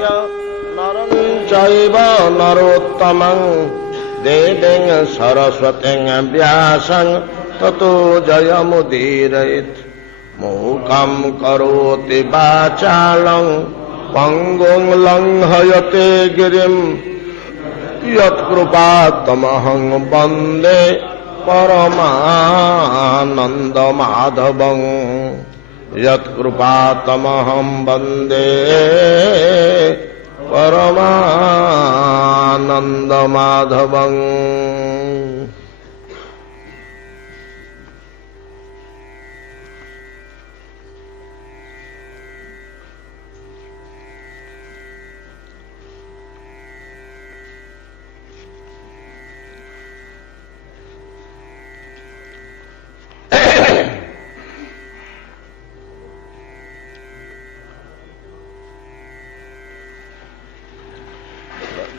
नरं चैव नरोत्तमं देवीं सरस्वतीं व्यासं ततो जयमुदीरयेत् मूकं करोति वाचालं पंगुं लंघयते गिरिं यत्कृपातमहं वन्दे परमानन्दमाधवं यत्कृपातमहं वन्दे परमानन्दमाधवं।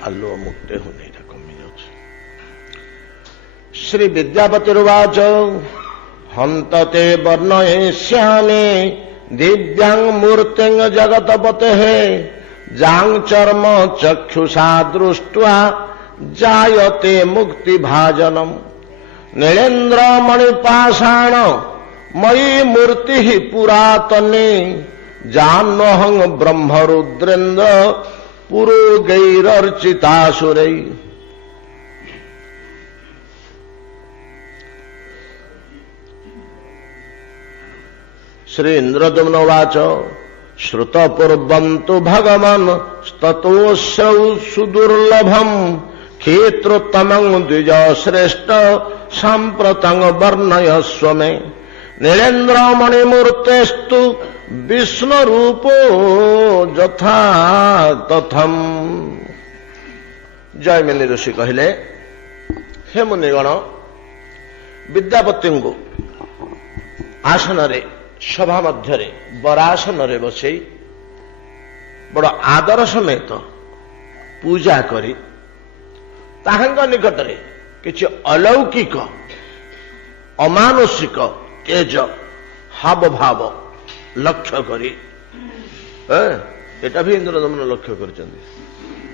आलुओ मुक्ते होने कमी जाऊँ। श्री विद्यापतिर्वाच हंतते वर्णयिष्यामि दिव्यांग मूर्तिं जगतपते जांग चर्म चक्षुषा दृष्ट्वा जायते मुक्ति भाजनम नीलेन्द्र मणिपाषाण मयि मूर्ति पुरातने जान्वहं ब्रह्मरुद्रेन्द्र पुरो गैरर्चितासुरै। श्री इंद्रदम्नवाच श्रुतपूर्वं तु भगवन् ततोऽश्रौ सुदुर्लभं क्षेत्रोत्तमं द्विजश्रेष्ठ साम्प्रतं वर्णयस्व मे। नीलेन्द्रमणिमूर्तेस्तु विष्णु रूपो यथा तथम। जयमिनी ऋषि कहले हे मुनिगण विद्यापति को आसन सभा मध्य बरासन बसई बड़ आदर समेत पूजा करी ताहांगा निकटरे किछि अलौकिक अमानुषिक तेज हाव भाव लक्ष्य करी एटा भी इंद्रदमन लक्ष्य करचंदी।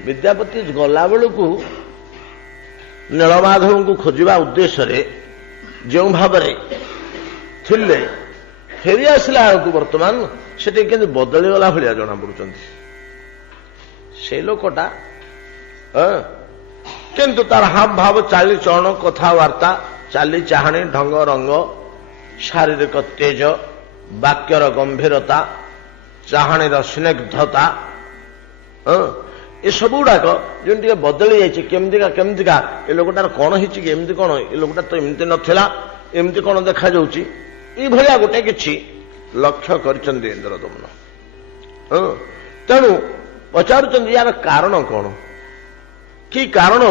विद्यापति गला बेलू नीलमाधव को खोजा उद्देश्य जो भाव थिले फेरी आसला को वर्तमान से बदली गला भाया जना पड़ुं से लोकटा किंतु तार हाव भाव चाली चरण कथबार्ता चाली चाहाणी ढंग रंग शारीरिक तेज वाक्यर गंभीरता चाहाणीर स्निग्धता ये सब गुड़ाक जो बदली जामतिका केमतिका ये लोकटार कौन होमती कौन ये लोकटा तो एमती नाला एमती कौन देखा जाऊँगी ये गोटे कि लक्ष्य करचंदी इंद्रदम्न। तेणु पचारुचंद यार कारण कौन कि कारण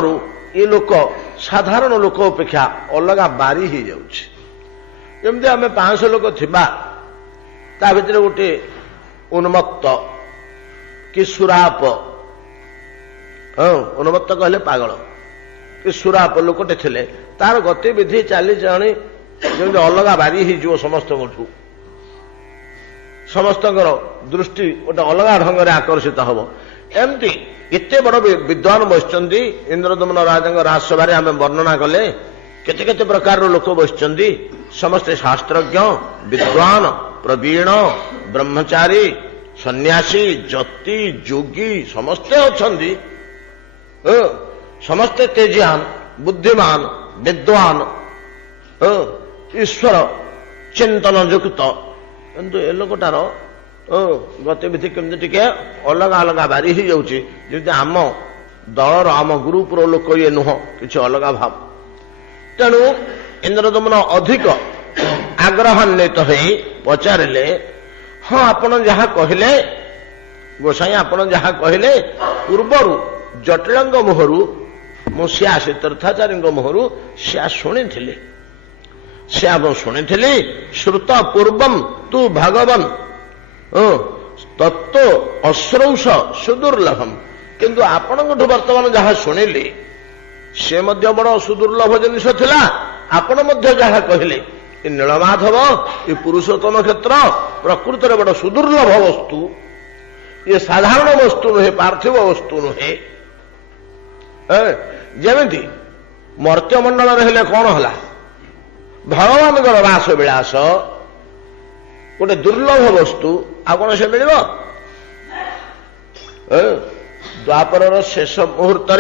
ये लोक साधारण लोक अपेक्षा अलग बारी ही जाऊँगी। जमती आम 500 लोक थिबा ता भितर गोटे उन्मत्त कि सुराप उन्मत्त कहले पागल कि सुराप लोकटे थिले तार गतिविधि चाली जाणी जमी अलग बारी हो समस्त समस्त दृष्टि गोटे अलग ढंग से आकर्षित हम एमती एते बड़ विद्वान बसचंदी इंद्रदमन राजा राजसभा आम वर्णना कले केते केते प्रकार लोक बसचंदी समस्ते शास्त्रज्ञ विद्वान प्रवीण ब्रह्मचारी सन्यासी जति जोगी समस्ते अच्छी समस्ते तेजियान बुद्धिमान विद्वान ईश्वर चिंतन युक्त किंतु ए लोकटार गतिविधि केमती टिके अलग अलग बारी ही जाऊँगी जमी आम दलर आम ग्रुपर लोक ये नुह कि अलग भाव। तेणु इंद्रदमन अधिक आग्रहान्वित हो पचारे हाँ आपण जहाँ कहले गोसाई आपण जहाँ कहले पूर्वर जटिल मुहरु मुझे तीर्थाचार्य मुहरु सी शुणी शुणी श्रुत पूर्वम तू भगवन तत्व अश्रौष सुदुर्लभम किंतु आपण वर्तमान जहाँ शुणिली से बड़ सुदुर्लभ जिनिस थिला। आपण जहाँ कहले नीलमाधव ये पुरुषोत्तम क्षेत्र प्रकृत बड़ सुदुर्लभ वस्तु ये साधारण वस्तु नुहे, पार्थिव वस्तु नुहे। जमी मर्त्यमंडल हेले कौन है भगवान रास विलास गोटे दुर्लभ वस्तु आ कौन से मिल द्वापर शेष मुहूर्त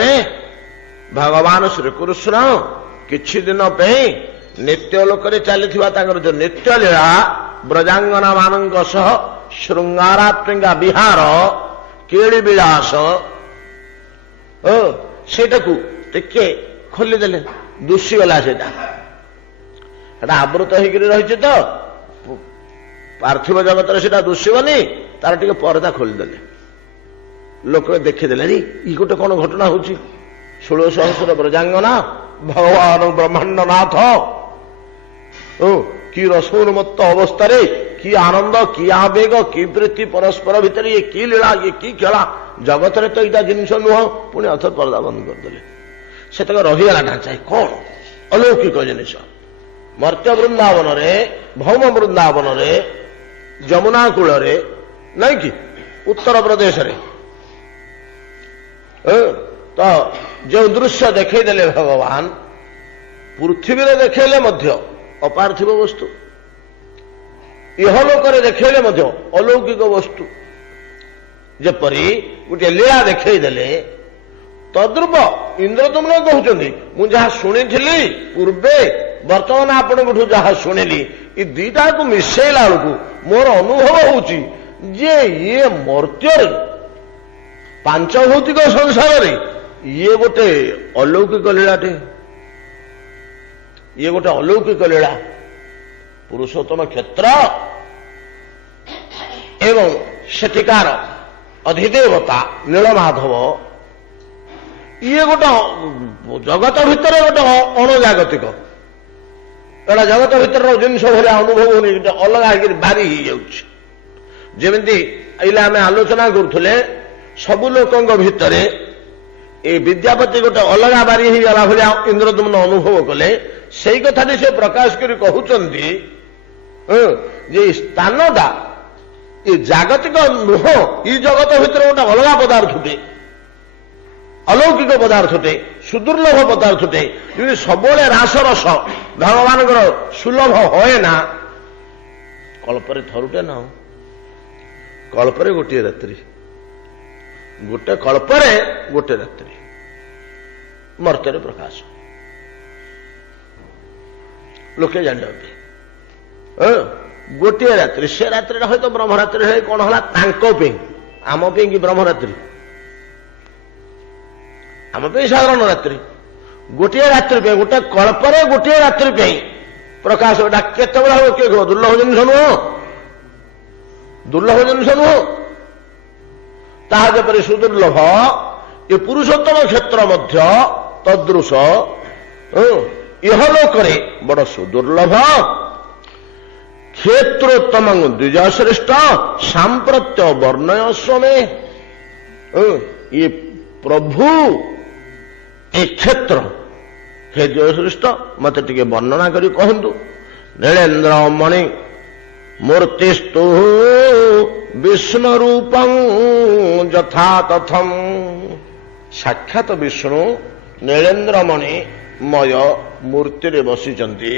भगवान श्रीकृष्ण किछि दिन पे नित्य लोक चली जो नित्य लीला ब्रजांगना मान श्रृंगारात्मिका विहार केली विलास सेटा को टिके खोलीदेले दुषीगला से आवृत होकर रही तो पार्थिव जगत से दुषीबनी तार टे पर्दा खोलीदेले लोक देखीदे ये गोटे कौन घटना हो 1600 ब्रजांगना भगवान ब्रह्मांड नाथ कि रसोन्मत्त अवस्था कि आनंद कि आवेग कि प्रीति परस्पर भितर ये कि लीला ये कि खेला जगत रे तो यहाँ जिन नुह पुणी अथ पर्दा बंद करदे से रहीगला ढांचा कौन अलौकिक जिनिस मर्त्य वृंदावन भौम वृंदावन जमुना कूल नहीं कि उत्तर प्रदेश तो जो दृश्य देखईदेले भगवान पृथ्वी देखले अपार्थिव वस्तु इहलोक देखले अलौकिक वस्तु जपरी गोटे लीला देखईदेले तद्रूप इंद्रदम्न कहते मुझे शुणी पूर्वे बर्तमान आपण जहाँ शुणिली ये दीटा को मिसेला बेलू मोर अनुभव होची जे ये मर्त्य पांचभौतिक संसार ये गोटे अलौकिक लीलाटे ये गोटे अलौकिक लीला पुरुषोत्तम क्षेत्र एवं सेठिकार अधिदेवता नीलमाधव ये गोटे जगत भितर गोटे अणजागतिक एटा जगत भितर जिन भाया अनुभव होनी अलग होकर बारी हो जामी आम आलोचना करुले सबु लोकों भितर ए विद्यापति गोटे अलग बारी होगला भाया इंद्रदम्न अनुभव कले से कथा से प्रकाश कर कहते स्थानटा ये जागतिक नुह ये जगत भितर गोटे अलग पदार्थटे अलौकिक पदार्थटे सुदुर्लभ पदार्थटे जो सब रास रस भगवान सुलभ होए ना कल्परे थरुटे ना कल्परे गोटे रात्रि गोटे कल्परे गोटे रात्रि मर्त्य प्रकाश लोके जानते गोटे रात्रि से रात्रि हूँ तो ब्रह्मरात्रि कौन है आम कि ब्रह्मरात्रि आम साधारण रात्रि गोटे रात्रि गोटे कल्परे गोटे रात्रि प्रकाश केत किए कह दुर्लभ जिन नुह दुर्लभ जिन नुह तापरि सुदुर्लभ ये पुरुषोत्तम क्षेत्र मध्य तदृश इहलोक बड़ सुदुर्लभ क्षेत्रोत्तम द्विजश्रेष्ठ सांप्रत्य वर्णय स्वमे ये प्रभु ए क्षेत्र हे द्विजश्रेष्ठ मत टे वर्णना करी कहतु नीलेन्द्र मणि मूर्तिस्तु विष्णु रूपं यथा तथम साक्षात विष्णु नीलेन्द्र मणि मय मूर्ति रे बसिचंती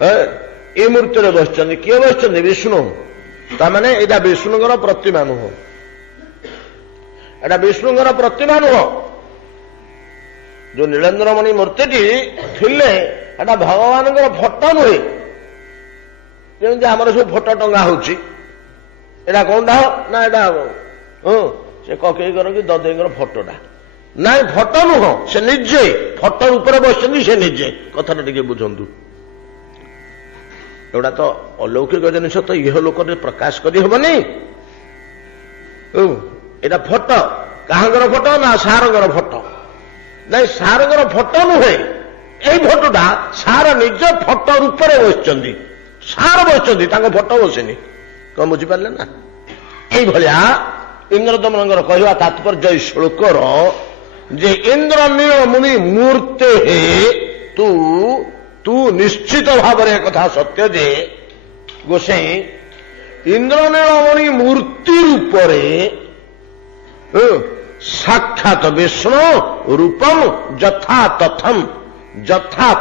ए मूर्ति रे बसिचंती किए बसिचंती विष्णु तामाने एटा विष्णुଙ୍କର प्रतिमा नुह एटा विष्णुଙ୍କର प्रतिमा नुह जो नीलेन्द्र मणि मूर्तिटी थिले एटा भगवानଙ୍କର फोटो नुहे जमी आमर सब फोटो टंगा होची एटा कौनटा ना एटा से ककईकर कि ददेईर फोटोटा ना फोटो नुह से निजे फोटो ऊपर बस से निजे कथा टे बुझंतु एटा तो अलौकिक जिनिस तो इह लोक प्रकाश करहबनी एटा फोटो कहांगर फोटो ना सारंगर फोटो ना सारंगर फोटो नुहे यही फोटोटा सार निज फोटो रूप बस सार बस फोटो बसनी कौन बुझिपारे ना यही इंद्रदमन कहवा तात्पर्य श्लोकर जे इंद्र नील मुनि मूर्ते तू तू निश्चित भाव कथा सत्य जे गोसाई ଇନ୍ଦ୍ରନୀଳମଣି ମୂର୍ତ୍ତି ରୂପରେ ସାକ୍ଷାତ ବିଷ୍ଣୁ ରୂପମ୍ ଯଥା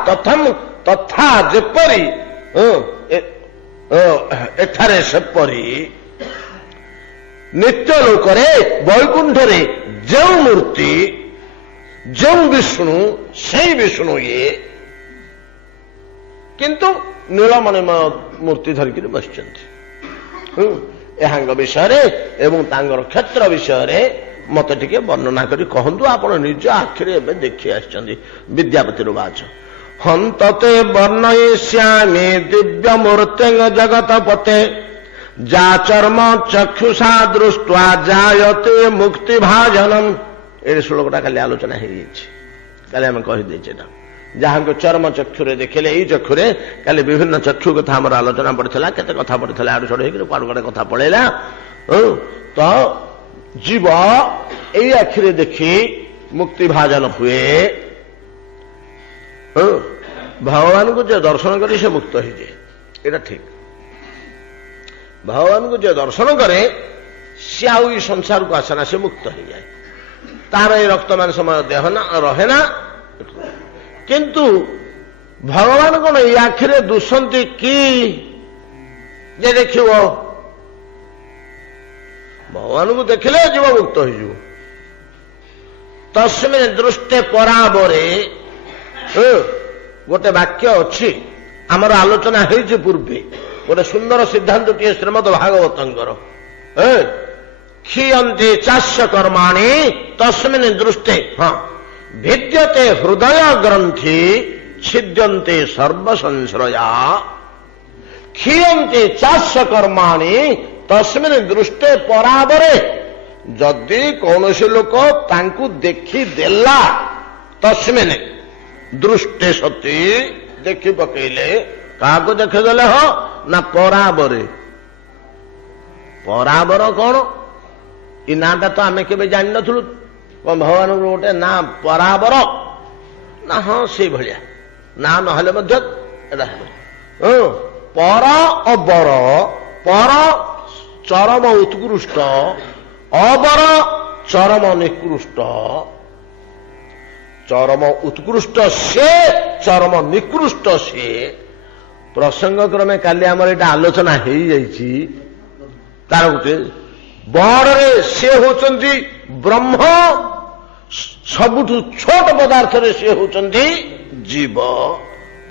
ତଥମ୍ ତଥା ଯେପରି ଏଠାରେ ସେପରି ନିତ୍ୟ ଲୋକରେ ବୈକୁଣ୍ଠରେ ଯେଉଁ ମୂର୍ତ୍ତି ଯେଉଁ ବିଷ୍ଣୁ ସେଇ ବିଷ୍ଣୁ ଇଏ, କିନ୍ତୁ ନୀଳମଣିମୟ ମୂର୍ତ୍ତି ଧରିକିରି ବସିଛନ୍ତି। ଏହାଙ୍କ ବିଷୟରେ ଏବଂ ତାଙ୍କର କ୍ଷେତ୍ର ବିଷୟରେ ମତେ ଟିକେ ବର୍ଣ୍ଣନା କରି କହନ୍ତୁ, ଆପଣ ନିଜ ଆଖିରେ ଏବେ ଦେଖି ଆସିଛନ୍ତି। ବିଦ୍ୟାପତିର ବାଚ ହନ୍ତତେ ବର୍ଣ୍ଣୟିଷ୍ୟାମି ଦିବ୍ୟ ମୂର୍ତ୍ତି ଜଗତପତେ ଯା ଚର୍ମ ଚକ୍ଷୁଷା ଦୃଷ୍ଟ୍ୱା ଜାୟତେ ମୁକ୍ତି ଭାଜନମ୍। ଏଇ ଶ୍ଲୋକଟା କାଲି ଆଲୋଚନା ହେଇଯାଇଛି, କାଲି ଆମେ କହିଦେଇଛେ। ଏଟା ଯାହାଙ୍କ ଚର୍ମ ଚକ୍ଷୁରେ ଦେଖିଲେ, ଏଇ ଚକ୍ଷୁରେ କାଲି ବିଭିନ୍ନ ଚକ୍ଷୁ କଥା ଆମର ଆଲୋଚନା ପଡ଼ିଥିଲା। କେତେ କଥା ପଡ଼ିଥିଲା, ଆଡୁ ସଡୁ ହେଇକି କୁଆଡୁ କୁଆଡେ କଥା ପଳେଇଲା। ତ ଜୀବ ଏଇ ଆଖିରେ ଦେଖି ମୁକ୍ତି ଭାଜନ ହୁଏ। ଭଗବାନଙ୍କୁ ଯେ ଦର୍ଶନ କରି ସେ ମୁକ୍ତ ହେଇଯାଏ, ଏଇଟା ଠିକ। ଭଗବାନଙ୍କୁ ଯେ ଦର୍ଶନ କରେ ସେ ଆଉ ଏଇ ସଂସାରକୁ ଆସେ ନା, ସେ ମୁକ୍ତ ହେଇଯାଏ। ତାର ଏଇ ରକ୍ତ ମାଂସମୟ ଦେହ ନା ରହେ ନା। କିନ୍ତୁ ଭଗବାନ କଣ ଏଇ ଆଖିରେ ଦୁଷନ୍ତି କି ଯେ ଦେଖିବ? ଭଗବାନଙ୍କୁ ଦେଖିଲେ ଜୀବ ମୁକ୍ତ ହେଇଯିବ। ତସ୍ମିନ୍ ଦୃଷ୍ଟେ ପରାବରେ ଗୋଟେ ବାକ୍ୟ ଅଛି, ଆମର ଆଲୋଚନା ହେଇଛି ପୂର୍ବେ। ଗୋଟେ ସୁନ୍ଦର ସିଦ୍ଧାନ୍ତଟିଏ ଶ୍ରୀମଦ୍ ଭାଗବତଙ୍କର। କ୍ଷୀୟନ୍ତେ ଚାସ୍ୟ କର୍ମାଣି ତସ୍ମିନ୍ ଦୃଷ୍ଟେ ଭିଦ୍ୟତେ ହୃଦୟ ଗ୍ରନ୍ଥି ଛିଦ୍ୟନ୍ତେ ସର୍ବସଂଶ୍ରୟା। କ୍ଷୀୟନ୍ତେ ଚାସ୍ୟ କର୍ମାଣି ତସ୍ମିନ୍ ଦୃଷ୍ଟେ ପରାବରେ। ଯଦି କୌଣସି ଲୋକ ତାଙ୍କୁ ଦେଖିଦେଲା, ତସ୍ମିନ୍ ଦୃଷ୍ଟେ ସତି ଦେଖି ପକେଇଲେ, କାହାକୁ ଦେଖିଦେଲେ? ନା ପରାବରେ। ପରାବର କଣ? ଏ ନାଁଟା ତ ଆମେ କେବେ ଜାଣିନଥିଲୁ। କଣ ଭଗବାନଙ୍କର ଗୋଟେ ନା ପରାବର? ନା ହଁ ସେଇଭଳିଆ ନା ନହେଲେ ମଧ୍ୟ ଏଟା ପର ଅବର। ପର ଚରମ ଉତ୍କୃଷ୍ଟ, ଅବର ଚରମ ନିକୃଷ୍ଟ। ଚରମ ଉତ୍କୃଷ୍ଟ ସେ, ଚରମ ନିକୃଷ୍ଟ ସେ। ପ୍ରସଙ୍ଗ କ୍ରମେ କାଲି ଆମର ଏଇଟା ଆଲୋଚନା ହେଇଯାଇଛି। ତାର ଗୋଟେ ବଡ଼ରେ ସେ ହଉଛନ୍ତି ବ୍ରହ୍ମ, ସବୁଠୁ ଛୋଟ ପଦାର୍ଥରେ ସେ ହଉଛନ୍ତି ଜୀବ।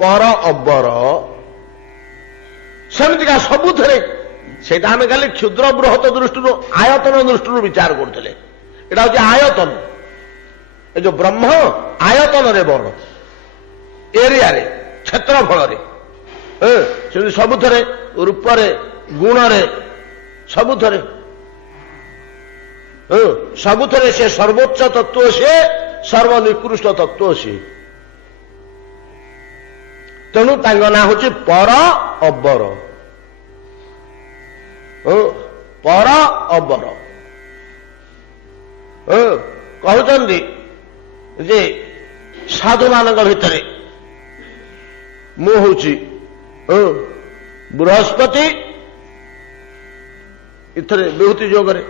ପର ଅବର ସେମିତିକା ସବୁଥିରେ। ସେଇଟା ଆମେ ଖାଲି କ୍ଷୁଦ୍ର ବୃହତ ଦୃଷ୍ଟିରୁ, ଆୟତନ ଦୃଷ୍ଟିରୁ ବିଚାର କରୁଥିଲେ। ଏଟା ହଉଛି ଆୟତନ। ଏ ଯୋଉ ବ୍ରହ୍ମ ଆୟତନରେ ବଡ, ଏରିଆରେ, କ୍ଷେତ୍ରଫଳରେ। ସେମିତି ସବୁଥିରେ, ରୂପରେ, ଗୁଣରେ, ସବୁଥିରେ ସବୁଥିରେ ସେ ସର୍ବୋଚ୍ଚ ତତ୍ତ୍ୱ, ସେ ସର୍ବନିକୃଷ୍ଟ ତତ୍ତ୍ୱ ସିଏ। ତେଣୁ ତାଙ୍କ ନାଁ ହଉଛି ପର ଅବର। ପର ଅବର କହୁଛନ୍ତି ଯେ ସାଧୁମାନଙ୍କ ଭିତରେ ମୁଁ ହଉଛି ବୃହସ୍ପତି। ଏଥିରେ ବିଭୂତି ଯୋଗରେ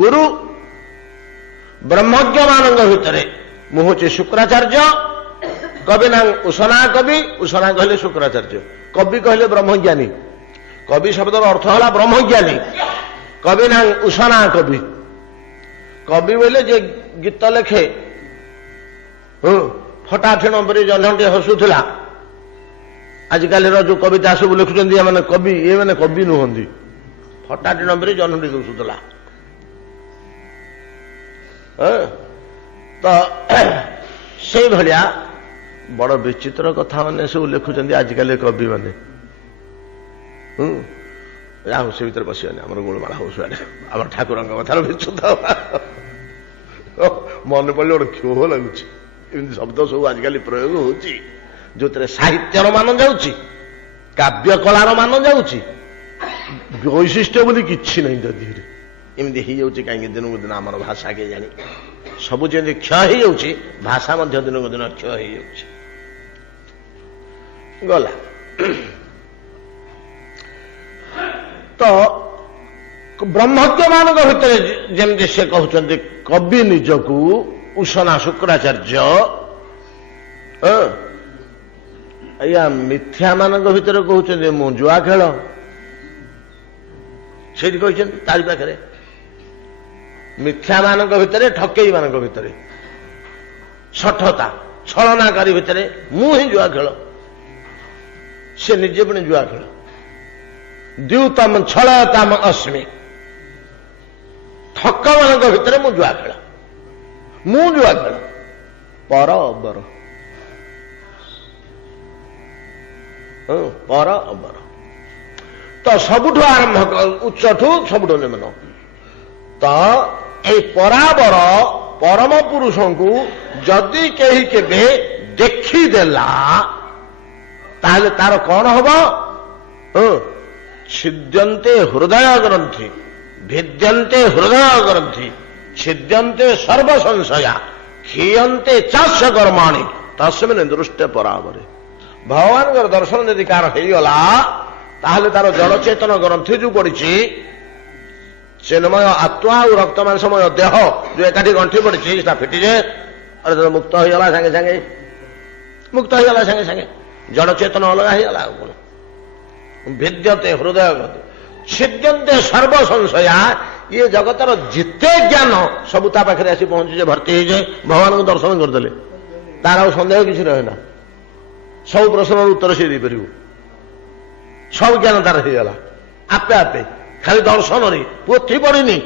ଗୁରୁ। ବ୍ରହ୍ମଜ୍ଞ ମାନଙ୍କ ଭିତରେ ମୁଁ ହଉଛି ଶୁକ୍ରାଚାର୍ଯ୍ୟ। କବି ନା ଉଷନା କବି। ଉଷନା କହିଲେ ଶୁକ୍ରାଚାର୍ଯ୍ୟ, କବି କହିଲେ ବ୍ରହ୍ମଜ୍ଞାନୀ। କବି ଶବ୍ଦର ଅର୍ଥ ହେଲା ବ୍ରହ୍ମଜ୍ଞାନୀ। କବି ନା ଉଷନା କବି। କବି ବୋଇଲେ ଯେ ଗୀତ ଲେଖେ, ଫଟାଠିଣ ପରି ଜହ୍ନଟି ହସୁଥିଲା। ଆଜିକାଲିର ଯୋଉ କବିତା ସବୁ ଲେଖୁଛନ୍ତି ଏମାନେ କବି, ଏମାନେ କବି ନୁହନ୍ତି। ଫଟାଠିଣ ପରି ଜହ୍ନଟି ହସୁଥିଲା। ତ ସେଇଭଳିଆ ବଡ ବିଚିତ୍ର କଥା ମାନେ ସବୁ ଲେଖୁଛନ୍ତି ଆଜିକାଲି କବି ମାନେ। ଯାହା ହଉ ସେ ଭିତରେ ବସିବାନି, ଆମର ଗୋଳମାଳ ହଉ ଶୁଆଡେ। ଆମର ଠାକୁରଙ୍କ କଥାର ବିଚ୍ୟୁତ ମନେ ପଡିଲେ ଗୋଟେ କ୍ଷୋଭ ଲାଗୁଛି। ଏମିତି ଶବ୍ଦ ସବୁ ଆଜିକାଲି ପ୍ରୟୋଗ ହଉଛି, ଯୋଉଥିରେ ସାହିତ୍ୟର ମାନ ଯାଉଛି, କାବ୍ୟ କଳାର ମାନ ଯାଉଛି, ବୈଶିଷ୍ଟ୍ୟ ବୋଲି କିଛି ନାହିଁ ତା ଦେହରେ। ଏମିତି ହେଇଯାଉଛି କାହିଁକି? ଦିନକୁ ଦିନ ଆମର ଭାଷା କିଏ ଜାଣି, ସବୁ ଯେମିତି କ୍ଷୟ ହେଇଯାଉଛି, ଭାଷା ମଧ୍ୟ ଦିନକୁ ଦିନ କ୍ଷୟ ହେଇଯାଉଛି। ଗଲା ତ ବ୍ରହ୍ମଜ୍ଞ ମାନଙ୍କ ଭିତରେ ଯେମିତି ସେ କହୁଛନ୍ତି କବି ନିଜକୁ ଉଷନା ଶୁକ୍ରାଚାର୍ଯ୍ୟ, ଆଜ୍ଞା ମିଥ୍ୟା ମାନଙ୍କ ଭିତରେ କହୁଛନ୍ତି ମୁଁ ଜୁଆ ଖେଳ, ସେଇଠି କହିଛନ୍ତି ତାରି ପାଖରେ ମିଥ୍ୟା ମାନଙ୍କ ଭିତରେ ଠକେଇ ମାନଙ୍କ ଭିତରେ ଶଠତା ଛଳନାକାରୀ ଭିତରେ ମୁଁ ହିଁ ଜୁଆ ଖେଳ, ସେ ନିଜେ ପୁଣି ଜୁଆ ଖେଳ। ଦ୍ୟୁତମ ଛଳତାମ ଅସ୍ମି, ଠକ ମାନଙ୍କ ଭିତରେ ମୁଁ ଜୁଆ ଖେଳ, ମୁଁ ଜୁଆ ଖେଳ ପର ଅବର, ପର ଅବର। ତ ସବୁଠୁ ଆରମ୍ଭ ଉଚ୍ଚଠୁ ସବୁଠୁ ନିମ୍ନ। ତ ଏଇ ପରାବର ପରମ ପୁରୁଷଙ୍କୁ ଯଦି କେହି କେବେ ଦେଖିଦେଲା ତାହେଲେ ତାର କଣ ହବ? ଛିଦ୍ୟନ୍ତେ ହୃଦୟ ଗ୍ରନ୍ଥି, ଭିଦ୍ୟନ୍ତେ ହୃଦୟ ଗ୍ରନ୍ଥି, ଛିଦ୍ୟନ୍ତେ ସର୍ବ ସଂଶୟା, କ୍ଷୀୟନ୍ତେ ଚାଷ କର୍ମାଣୀ ତସ୍ମିନ୍ ଦୃଷ୍ଟେ ପରାବରେ। ଭଗବାନଙ୍କର ଦର୍ଶନ ଯଦି କାହାର ହେଇଗଲା ତାହେଲେ ତାର ଜଳଚେତନ ଗ୍ରନ୍ଥି ଯୋଉ ପଡିଛି, ଚିନ୍ମୟ ଆତ୍ମା ଆଉ ରକ୍ତ ମାଂସମୟ ଦେହ ଯୋଉ ଏକାଠି ଗଣ୍ଠି ପଡିଛି ସେଟା ଫିଟିଯାଏ, ମୁକ୍ତ ହେଇଗଲା ସାଙ୍ଗେ ସାଙ୍ଗେ, ମୁକ୍ତ ହେଇଗଲା ସାଙ୍ଗେ ସାଙ୍ଗେ, ଜଡଚେତନ ଅଲଗା ହେଇଗଲା। ଆଉ କଣ? ଭିଦ୍ୟତେ ହୃଦୟ ଗ୍ରନ୍ଥି, ଛିଦ୍ୟନ୍ତେ ସର୍ବ ସଂଶୟା, ଇଏ ଜଗତର ଯେତେ ଜ୍ଞାନ ସବୁ ତା ପାଖରେ ଆସି ପହଞ୍ଚିଯାଏ, ଭର୍ତ୍ତି ହେଇଯାଏ। ଭଗବାନଙ୍କୁ ଦର୍ଶନ କରିଦେଲେ ତାର ଆଉ ସନ୍ଦେହ କିଛି ରହେ ନା, ସବୁ ପ୍ରଶ୍ନର ଉତ୍ତର ସେ ଦେଇପାରିବ, ସବୁ ଜ୍ଞାନ ତାର ହେଇଗଲା ଆପେ ଆପେ, ଖାଲି ଦର୍ଶନରେ, ପୋଥି ପଡିନି।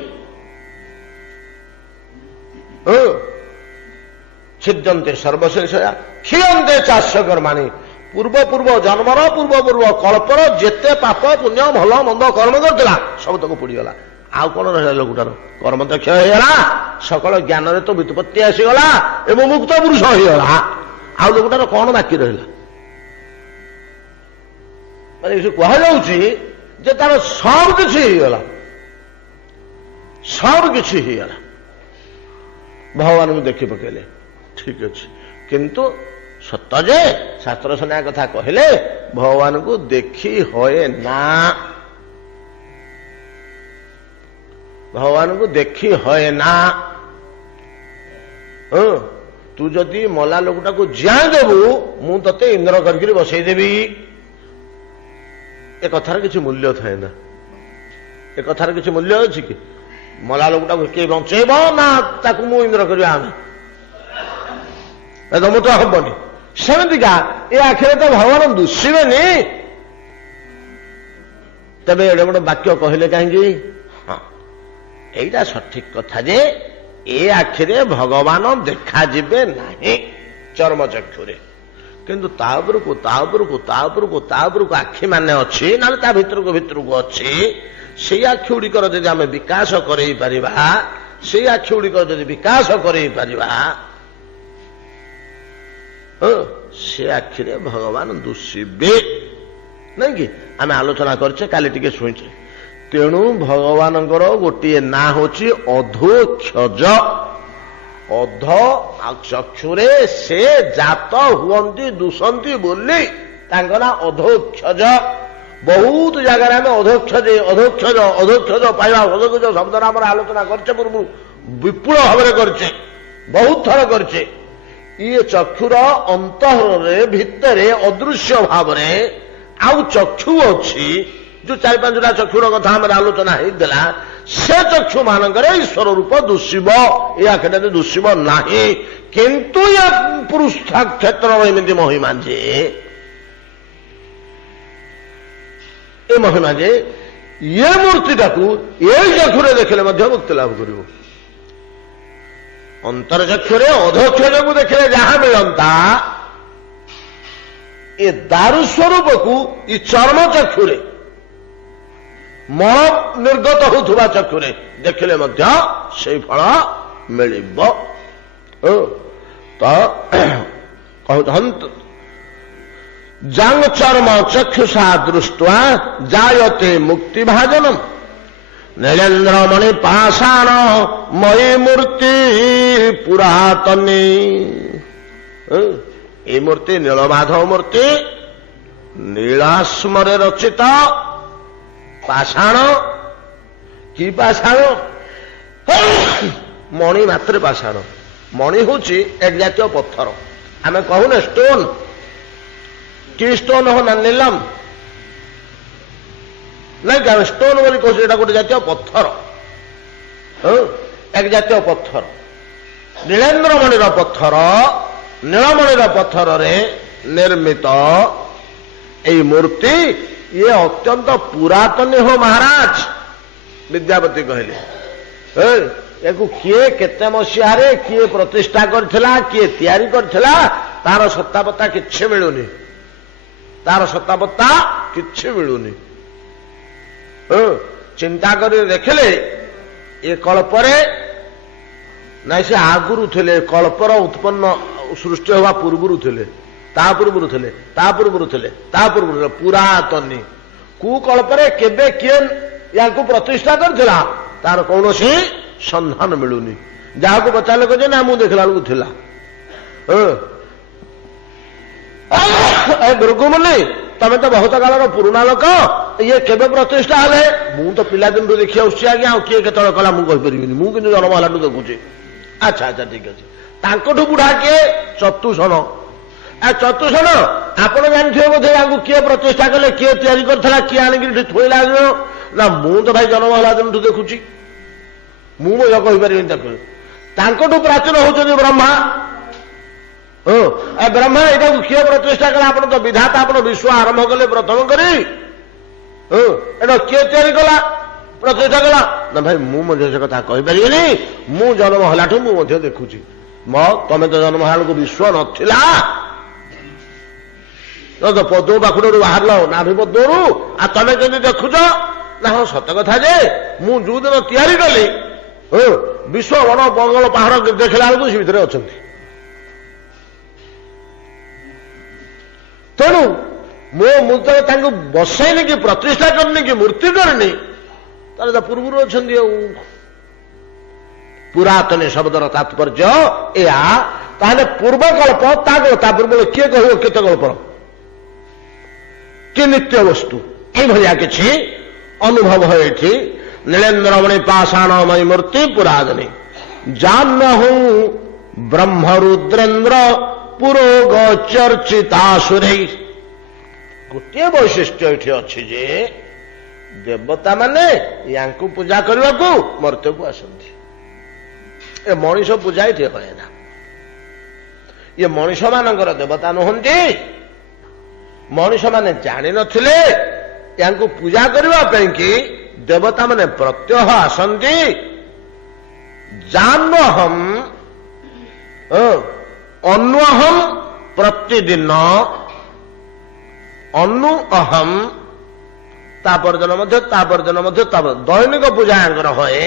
ଛିଦ୍ୟନ୍ତେ ସର୍ବଶେଷୟା, କ୍ଷୀୟନ୍ତେ ଚାଷ କର୍ମାଣୀ, ପୂର୍ବ ପୂର୍ବ ଜନ୍ମର ପୂର୍ବ ପୂର୍ବ କଳ୍ପର ଯେତେ ପାପ ପୁଣ୍ୟ ଭଲ ମନ୍ଦ କର୍ମ କରିଥିଲା ସବୁ ତାକୁ ପୋଡିଗଲା। ଆଉ କଣ ରହିଲା ଲୋକଟାର? କର୍ମ ତ କ୍ଷୟ ହେଇଗଲା, ସକଳ ଜ୍ଞାନରେ ତ ବ୍ୟୁତ୍ପତ୍ତି ଆସିଗଲା ଏବଂ ମୁକ୍ତ ପୁରୁଷ ହେଇଗଲା। ଆଉ ଲୋକଟାର କଣ ବାକି ରହିଲା? ମାନେ କୁହାଯାଉଛି ଯେ ତାର ସବୁ କିଛି ହେଇଗଲା, ସବୁ କିଛି ହେଇଗଲା। ଭଗବାନଙ୍କୁ ଦେଖି ପକେଇଲେ, ଠିକ ଅଛି, କିନ୍ତୁ ସତ ଯେ ଶାସ୍ତ୍ର ସିନା କଥା କହିଲେ ଭଗବାନଙ୍କୁ ଦେଖି ହୁଏ ନା, ଭଗବାନଙ୍କୁ ଦେଖି ହୁଏ ନା। ତୁ ଯଦି ମଲା ଲୋକଟାକୁ ଜିଆଁ ଦେବୁ ମୁଁ ତତେ ଇନ୍ଦ୍ର କରିକି ବସେଇଦେବି, ଏ କଥାର କିଛି ମୂଲ୍ୟ ଥାଏ ନା। ଏ କଥାର କିଛି ମୂଲ୍ୟ ଅଛି କି? ମଲା ଲୋକଟାକୁ କିଏ ବଞ୍ଚେଇବ ନା ତାକୁ ମୁଁ ଇନ୍ଦ୍ର କରିବା? ଆମେ ମୁଁ ତ ହବନି। ସେମିତିକା ଏ ଆଖିରେ ତ ଭଗବାନ ଦୁଷିବେନି, ତେବେ ଏଡେ ବଡ ବାକ୍ୟ କହିଲେ କାହିଁକି? ହଁ, ଏଇଟା ସଠିକ କଥା ଯେ ଏ ଆଖିରେ ଭଗବାନ ଦେଖାଯିବେ ନାହିଁ ଚର୍ମଚକ୍ଷୁରେ, କିନ୍ତୁ ତା ଉପରକୁ ତା ଉପରକୁ ତା ଉପରକୁ ତା ଉପରକୁ ଆଖି ମାନେ ଅଛି, ନହେଲେ ତା ଭିତରକୁ ଭିତରକୁ ଅଛି। ସେଇ ଆଖି ଗୁଡ଼ିକର ଯଦି ଆମେ ବିକାଶ କରେଇ ପାରିବା, ସେଇ ଆଖି ଗୁଡ଼ିକର ଯଦି ବିକାଶ କରେଇ ପାରିବା, ସେ ଆଖିରେ ଭଗବାନ ଦୁଷିବେ ନାଇଁ କି? ଆମେ ଆଲୋଚନା କରିଛେ, କାଲି ଟିକେ ଶୁଣିଛେ। ତେଣୁ ଭଗବାନଙ୍କର ଗୋଟିଏ ନାଁ ହଉଛି ଅଧୋକ୍ଷଜ। ଅଧ ଚକ୍ଷୁରେ ସେ ଜାତ ହୁଅନ୍ତି ଦୁଷନ୍ତି ବୋଲି ତାଙ୍କ ନାଁ ଅଧୋକ୍ଷଜ। ବହୁତ ଜାଗାରେ ଆମେ ଅଧୋକ୍ଷଜ ଅଧୋକ୍ଷଜ ଅଧୋକ୍ଷଜ ପାଇବା, ଅଧୋକ୍ଷଜ ଶବ୍ଦର ଆମର ଆଲୋଚନା କରିଛେ, ପୂର୍ବରୁ ବିପୁଳ ଭାବରେ କରିଛେ, ବହୁତ ଥର କରିଛେ। ଇଏ ଚକ୍ଷୁର ଅନ୍ତରରେ ଭିତରେ ଅଦୃଶ୍ୟ ଭାବରେ ଆଉ ଚକ୍ଷୁ ଅଛି, ଯୋଉ 4-5ଟା ଚକ୍ଷୁର କଥା ଆମର ଆଲୋଚନା ହେଇଥିଲା। ସେ ଚକ୍ଷୁ ମାନଙ୍କରେ ଈଶ୍ୱର ରୂପ ଦୁଷିବ, ଏ ଆଖିଟାରେ ଦୁଷିବ ନାହିଁ। କିନ୍ତୁ ଏ ପୃଷ୍ଠା କ୍ଷେତ୍ରର ଏମିତି ମହିମା ଯେ, ଏ ମହିମା ଯେ ଏ ମୂର୍ତ୍ତିଟାକୁ ଏଇ ଚକ୍ଷୁରେ ଦେଖିଲେ ମଧ୍ୟ ମୁକ୍ତି ଲାଭ କରିବ। ଅନ୍ତର୍ଚକ୍ଷୁରେ ଅଧୋକ୍ଷଜକୁ ଦେଖିଲେ ଯାହା ମିଳନ୍ତା, ଏ ଦାରୁ ସ୍ୱରୂପକୁ ଏ ଚର୍ମ ଚକ୍ଷୁରେ ମଳ ନିର୍ଗତ ହେଉଥିବା ଚକ୍ଷୁରେ ଦେଖିଲେ ମଧ୍ୟ ସେଇ ଫଳ ମିଳିବ। ତ କହୁଛନ୍ତି ଜାଙ୍ଗ ଚର୍ମ ଚକ୍ଷୁଷା ଦୃଷ୍ଟ୍ୱା ଜାୟତେ ମୁକ୍ତି ଭାଜନମ୍ ନୀଳେନ୍ଦ୍ରମଣି ପାଷାଣ ମୟୀ ମୂର୍ତ୍ତି ପୁରାତନୀ। এই ମୂର୍ତ୍ତି ନୀଳମାଧବ ମୂର୍ତ୍ତି, ନୀଳାଶ୍ମରେ ରଚିତ ପାଷାଣ କି ପାଷାଣ ମଣି ମାତ୍ରେ ପାଷାଣ। ମଣି ହଉଛି ଏକ ଜାତୀୟ ପଥର। ଆମେ କହୁନେ ଷ୍ଟୋନ, କି ଷ୍ଟୋନ ହଉ ନା ନିଲମ ନାଇଁ କି ଆମେ ଷ୍ଟୋନ ବୋଲି କହୁଛୁ, ଏଇଟା ଗୋଟେ ଜାତୀୟ ପଥର, ଏକ ଜାତୀୟ ପଥର। ନୀଳେନ୍ଦ୍ରମଣିର ପଥର, ନୀଳମଣିର ପଥରରେ ନିର୍ମିତ ଏଇ ମୂର୍ତ୍ତି ଇଏ ଅତ୍ୟନ୍ତ ପୁରାତନ ହୋ ମହାରାଜ। ବିଦ୍ୟାପତି କହିଲେ ୟାକୁ କିଏ କେତେ ମସିହାରେ କିଏ ପ୍ରତିଷ୍ଠା କରିଥିଲା, କିଏ ତିଆରି କରିଥିଲା, ତାର ସତ୍ତାପତ୍ତା କିଛି ମିଳୁନି, ତାର ସତ୍ତାପତ୍ତା କିଛି ମିଳୁନି। ଚିନ୍ତା କରି ଦେଖିଲେ ଏ କଳ୍ପରେ ନାଇଁ ସେ ଆଗରୁ ଥିଲେ, କଳ୍ପର ଉତ୍ପନ୍ନ ସୃଷ୍ଟି ହେବା ପୂର୍ବରୁ ଥିଲେ, ତା ପୂର୍ବରୁ ଥିଲେ, ତା ପୂର୍ବରୁ ଥିଲେ, ତା ପୂର୍ବରୁ ଥିଲେ, ପୁରାତନୀ। କୁ କଳ୍ପରେ କେବେ କିଏ ୟାଙ୍କୁ ପ୍ରତିଷ୍ଠା କରିଥିଲା ତାର କୌଣସି ସନ୍ଧାନ ମିଳୁନି। ଯାହାକୁ ପଚାରିଲେ କହୁଛି ନା ମୁଁ ଦେଖିଲା ବେଳକୁ ଥିଲା। ଭୃଗୁମୁନି ତମେ ତ ବହୁତ କାଳର ପୁରୁଣା ଲୋକ, ଇଏ କେବେ ପ୍ରତିଷ୍ଠା ହେଲେ? ମୁଁ ତ ପିଲାଦିନଠୁ ଦେଖି ଆସୁଛି ଆଜ୍ଞା, ଆଉ କିଏ କେତେବେଳେ କଲା ମୁଁ କହିପାରିବିନି, ମୁଁ କିନ୍ତୁ ଜନ୍ମ ହେଲାଠୁ ଦେଖୁଛି। ଆଚ୍ଛା ଆଚ୍ଛା ଠିକ ଅଛି। ତାଙ୍କଠୁ ବୁଢା କିଏ? ଚତୁଷଣ। ଚତୁଷଣ ଆପଣ ଜାଣିଥିବେ ବୋଧେ ୟାଙ୍କୁ କିଏ ପ୍ରତିଷ୍ଠା କଲେ, କିଏ ତିଆରି କରିଥିଲା, କିଏ ଆଣିକି ଏଠି ଥୋଇଲା? ନା ମୁଁ ତ ଭାଇ ଜନ୍ମ ହେଲା ଦିନଠୁ ଦେଖୁଛି, ମୁଁ ମଧ୍ୟ କହିପାରିବିନି ତାକୁ। ତାଙ୍କଠୁ ପ୍ରାଚୀନ ହଉଛନ୍ତି ବ୍ରହ୍ମା। ବ୍ରହ୍ମା ଏଇଟାକୁ କିଏ ପ୍ରତିଷ୍ଠା କଲା? ଆପଣ ତ ବିଧାତା, ଆପଣ ବିଶ୍ୱ ଆରମ୍ଭ କଲେ ପ୍ରଥମ କରି। ଏଟା କିଏ ତିଆରି କଲା, ପ୍ରତିଷ୍ଠା କଲା? ନା ଭାଇ ମୁଁ ମଧ୍ୟ ସେ କଥା କହିପାରିବିନି, ମୁଁ ଜନ୍ମ ହେଲାଠୁ ମୁଁ ମଧ୍ୟ ଦେଖୁଛି। ତମେ ତ ଜନ୍ମ ହେଲା ବେଳକୁ ବିଶ୍ୱ ନଥିଲା, ପଦ୍ମ ପାଖୁଡରୁ ବାହାରିଲ ନାଭି ପଦ୍ମରୁ, ଆଉ ତମେ କେମିତି ଦେଖୁଛ? ନା ହଁ ସତ କଥା ଯେ ମୁଁ ଯୋଉଦିନ ତିଆରି କଲି ବିଶ୍ୱ ବନ ବଙ୍ଗଳ ପାହାଡ ଦେଖିଲା ବେଳକୁ ସେ ଭିତରେ ଅଛନ୍ତି। ତେଣୁ ମୁଁ ତ ତାଙ୍କୁ ବସେଇନି କି ପ୍ରତିଷ୍ଠା କରିନି କି ମୂର୍ତ୍ତି କରିନି, ତାହେଲେ ତା ପୂର୍ବରୁ ଅଛନ୍ତି। ଆଉ ପୁରାତନୀ ଶବ୍ଦର ତାତ୍ପର୍ଯ୍ୟ ଏହା। ତାହେଲେ ପୂର୍ବକଳ୍ପ ତା ପୂର୍ବରୁ କିଏ କହିବ କେତେ କଳ୍ପର କି ନିତ୍ୟ ବସ୍ତୁ, ଏଇଭଳିଆ କିଛି ଅନୁଭବ ଏଠି। ନୀଳେନ୍ଦ୍ରମଣି ପାଷାଣମୟୀ ମୂର୍ତ୍ତି ପୁରାତନୀ ଜାନହୁ ବ୍ରହ୍ମରୁଦ୍ରେନ୍ଦ୍ର ପୁରୋଗ ଚର୍ଚ୍ଚିତାସୁରେ। ଗୋଟିଏ ବୈଶିଷ୍ଟ୍ୟ ଏଠି ଅଛି ଯେ ଦେବତା ମାନେ ୟାଙ୍କୁ ପୂଜା କରିବାକୁ ମର୍ତ୍ତ୍ୟକୁ ଆସନ୍ତି। ଏ ମଣିଷ ପୂଜା ଏଠି ହୁଏ ନା। ଇଏ ମଣିଷ ମାନଙ୍କର ଦେବତା ନୁହନ୍ତି। ମଣିଷ ମାନେ ଜାଣିନଥିଲେ ୟାଙ୍କୁ ପୂଜା କରିବା ପାଇଁ କି ଦେବତା ମାନେ ପ୍ରତ୍ୟହ ଆସନ୍ତି। ଜାନହମ ଅନ୍ୱହମ ପ୍ରତିଦିନ, ଅନୁ ଅହମ ତା ପରଦିନ ମଧ୍ୟ, ତା ପରଦିନ ମଧ୍ୟ, ଦୈନିକ ପୂଜା ୟାଙ୍କର ହୁଏ।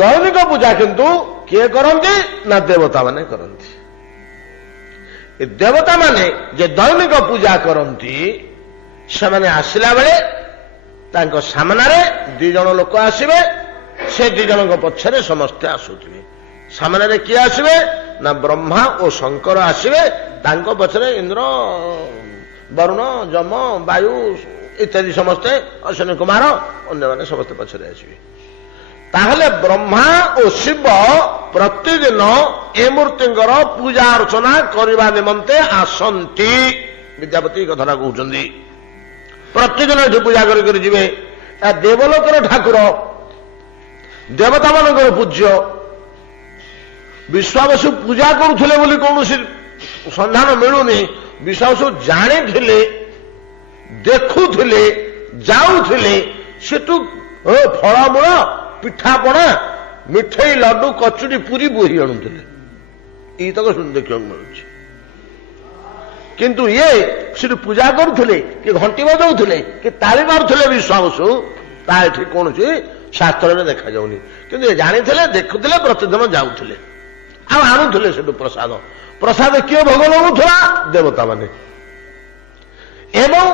ଦୈନିକ ପୂଜା କିନ୍ତୁ କିଏ କରନ୍ତି? ନା ଦେବତା ମାନେ କରନ୍ତି। ଏ ଦେବତା ମାନେ ଯେ ଦୈନିକ ପୂଜା କରନ୍ତି, ସେମାନେ ଆସିଲା ବେଳେ ତାଙ୍କ ସାମ୍ନାରେ ଦି ଜଣ ଲୋକ ଆସିବେ, ସେ ଦି ଜଣଙ୍କ ପଛରେ ସମସ୍ତେ ଆସୁଥିବେ। ସାମ୍ନାରେ କିଏ ଆସିବେ? ନା ବ୍ରହ୍ମା ଓ ଶଙ୍କର ଆସିବେ, ତାଙ୍କ ପଛରେ ଇନ୍ଦ୍ର, ବରୁଣ, ଯମ, ବାୟୁ ଇତ୍ୟାଦି ସମସ୍ତେ, ଅଶ୍ୱିନୀ କୁମାର, ଅନ୍ୟମାନେ ସମସ୍ତେ ପଛରେ ଆସିବେ। ତାହେଲେ ବ୍ରହ୍ମା ଓ ଶିବ ପ୍ରତିଦିନ ଏ ମୂର୍ତ୍ତିଙ୍କର ପୂଜା ଅର୍ଚ୍ଚନା କରିବା ନିମନ୍ତେ ଆସନ୍ତି। ବିଦ୍ୟାପତି କଥାଟା କହୁଛନ୍ତି। ପ୍ରତିଦିନ ଏଠି ପୂଜା କରି ଯିବେ। ଦେବଲୋକର ଠାକୁର, ଦେବତା ମାନଙ୍କର ପୂଜ୍ୟ। ବିଶ୍ୱାବସୁ ପୂଜା କରୁଥିଲେ ବୋଲି କୌଣସି ସନ୍ଧାନ ମିଳୁନି। ବିଶ୍ୱାବସୁ ଜାଣିଥିଲେ, ଦେଖୁଥିଲେ, ଯାଉଥିଲେ, ସେଠୁ ଫଳମୂଳ, ପିଠାପଣା, ମିଠେଇ, ଲଡୁ, କଚୁରୀ, ପୁରୀ ବୋହି ଆଣୁଥିଲେ। ଏଇ ତକ ଦେଖିବାକୁ ମିଳୁଛି। କିନ୍ତୁ ଇଏ ସେଠି ପୂଜା କରୁଥିଲେ, କି ଘଣ୍ଟି ବଜାଉଥିଲେ, କି ତାଳି ମାରୁଥିଲେ ବିଶ୍ୱାବସୁ, ତା ଏଠି କୌଣସି ଶାସ୍ତ୍ରରେ ଦେଖାଯାଉନି। କିନ୍ତୁ ଏ ଜାଣିଥିଲେ, ଦେଖୁଥିଲେ, ପ୍ରତିଦିନ ଯାଉଥିଲେ, ଆଉ ଆଣୁଥିଲେ ସେଠୁ ପ୍ରସାଦ। ପ୍ରସାଦ କିଏ ଭୋଗ ଲଗୁଥିଲା? ଦେବତା ମାନେ। ଏବଂ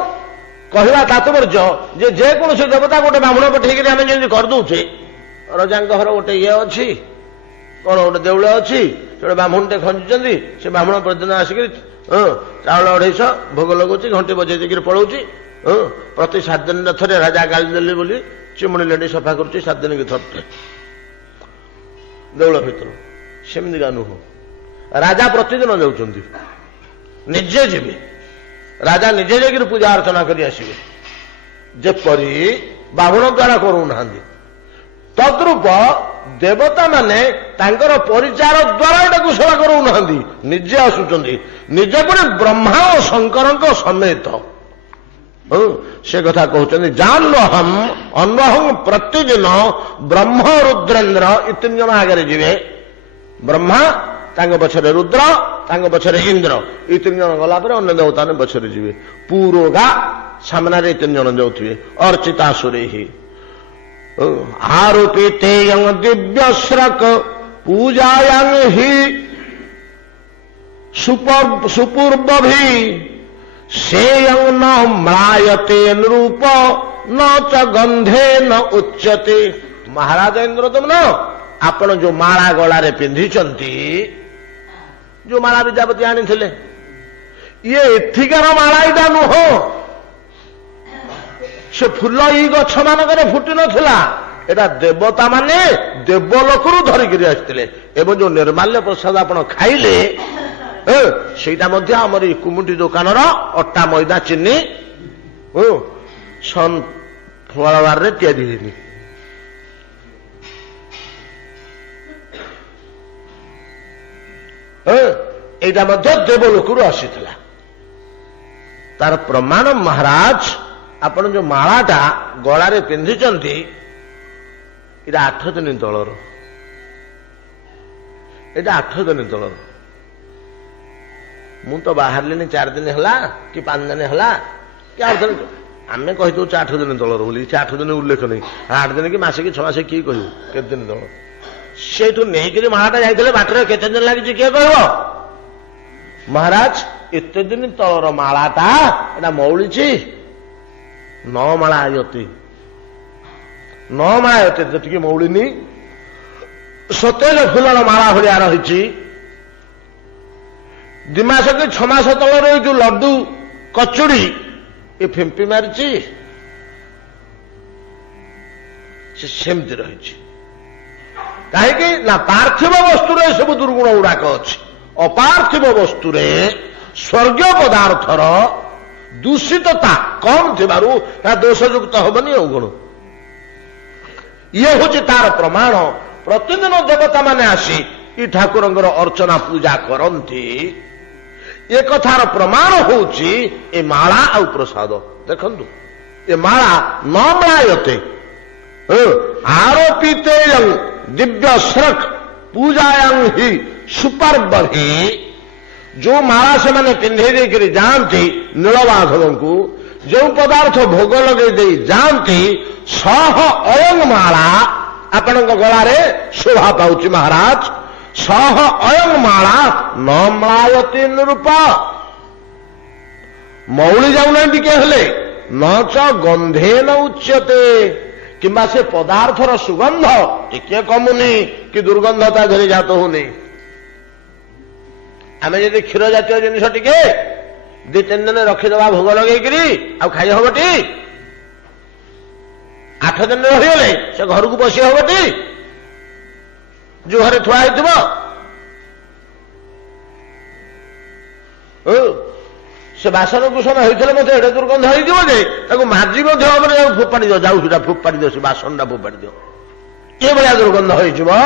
କହିବା ତାତ୍ପର୍ଯ୍ୟ ଯେ ଯେକୌଣସି ଦେବତା ଗୋଟେ ବ୍ରାହ୍ମଣ ପଠେଇକିରି ଆମେ ଯେମିତି କରିଦଉଛେ, ରଜାଙ୍କ ଘର ଗୋଟେ ଇଏ ଅଛି, କଣ ଗୋଟେ ଦେଉଳ ଅଛି, ସେଗୋଟେ ବ୍ରାହ୍ମଣଟେ ଖଞ୍ଜିଛନ୍ତି, ସେ ବ୍ରାହ୍ମଣ ପ୍ରତିଦିନ ଆସିକିରି ଚାଉଳ 250 ଭୋଗ ଲଗାଉଛି, ଘଣ୍ଟି ବଜେଇ ଦେଇକିରି ପଳଉଛି, प्रति 7 दिन थे राजा गाली देली बोली चिमुणी लेडी सफा करुच्ची 7 दिन की थरते देउल भितर सेमती नुह राजा प्रतिदिन जाऊँच निजे जीवे राजा निजे जाकर पूजा अर्चना कर आसवे जेपरी बाहुन द्वारा करूना तद्रूप देवता माने तांकर परिचार द्वारा एटा सेवा करूना निजे आसुंच निजे पुणी ब्रह्मा और शंकर समेत से कथा कहते जान लो हम अन्वहं प्रतिदिन ब्रह्म रुद्रेन्द्र इतने जन आगे जीवे ब्रह्मा पछरे रुद्र पछरे इंद्र ये 3 जन गला अन्य देवता ने पछरे जीवे पूरोगा सामने 3 जन जाऊे अर्चितासुरे ही आरोपिते दिव्य श्रक पूजायांग ही सुपूर्व भी से न म्लायते नृप न च गंधे न उच्यते। महाराज इंद्रदम्न आपण जो माला गलारे पिंधिचंती जो माला विद्यापति आनी थे ये एथिकार माला इटा नुह से फूल ई गछ मानक फुटी नथिला एटा देवता माने देवलोकरू धरिकी आसते एवं जो निर्माल्य प्रसाद आपण खाइले सेटा मध्य आमर कुमुटी दुकान अट्टा मैदा चीनी सनफ्लावर रे तैयारी हेनी एटा मध्य देवलोकरू आसीथिला तार प्रमाण महाराज आपण जो मालाटा गलारे पिंधिचंती एटा 8 दिन तलर एटा 8 दिन तलर मु तो बाहर 4 दिन है कि 5 दिन है कि 8 दिन आम कही दौ 8 दिन तलर बोली 8 दिन उल्लेख नहीं 8 दिन कि मासे कि 6 मास किए कह के दिन तल से नहीं मालाटा जाते बाटर केते दिन लगी किए कह महाराज एत दिन तलर मालाटा एटा मौली 9 माला आयती 9 माला आयती जी मौलिनी सतेज फुलर माला भाया रही 2 मास कि 6 मास तलर जो लड्डू कचुड़ी ये फिंपी मारी सेमती रही कहीं पार्थिव वस्तु सब दुर्गुण गुड़ाक अच्छी अपार्थिव वस्तु स्वर्ग पदार्थर दूषितता कम थी दोषयुक्त हेनी गुण ये हूँ तार प्रमाण प्रतिदिन देवता माने आसी ई ठाकुर अर्चना पूजा करती ये कथार प्रमाण होची ए माला आउ प्रसाद देखंतु ये माला न म्लायते आरोपिते दिव्य श्रक पूजायांग ही सुपर्व ही जो माला से मैंने पिंधे देकर जाती नीलमाधव को जो पदार्थ भोग लगे दे जाती सह अयंग माला आपण गलारे शोभा पाउची महाराज सह अयंग माला न म्लायते निरूप मौली जाऊना टिके हेले न च गंधे न उच्यते किंबा से पदार्थर सुगंध टिके कमुनी कि दुर्गंधता धरी जात होनी आम जब क्षीर जातीय जिनिस टिके 2-3 दिन रखीदे भोग लगे खाई हम टी 8 दिन रहीगले से घर को पशि हम टी जो घरे थुआ से बासन कुसन होते मत एडे दुर्गंध हो मार्जी फोपाड़ी दो जाऊँ फोपाड़ी दो से बासन फोपाड़ी दो ये भाया दुर्गंध हो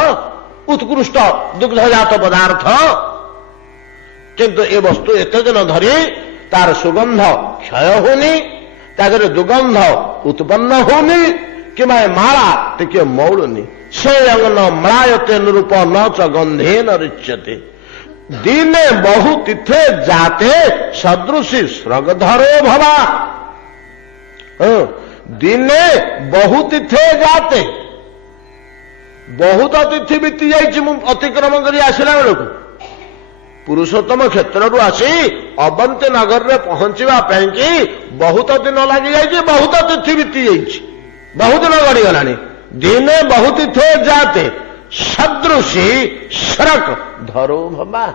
उत्कृष्ट दुग्धजात पदार्थ किंतु ये वस्तु एत दिन धरी तार सुगंध क्षय होनी तागर दुर्गंध उत्पन्न होनी कि माला टिके मौलुनी से अंगन म्लायते निरूप न च गंधे न रुच्यते दिने बहु तिथे जाते सदृशी स्रगधरो भवा दिने बहु तिथे जाते बहुत तिथि बीती जा अतिक्रम कर आसला बेलू पुरुषोत्तम क्षेत्र आसी अवंती नगर में पहुंचवा बहुत दिन लगी जाइए बहुत तिथि बीती जा बहुत दिन गड़ीगला दिने बहुत थे जाते सदृशी श्रक धरो भवा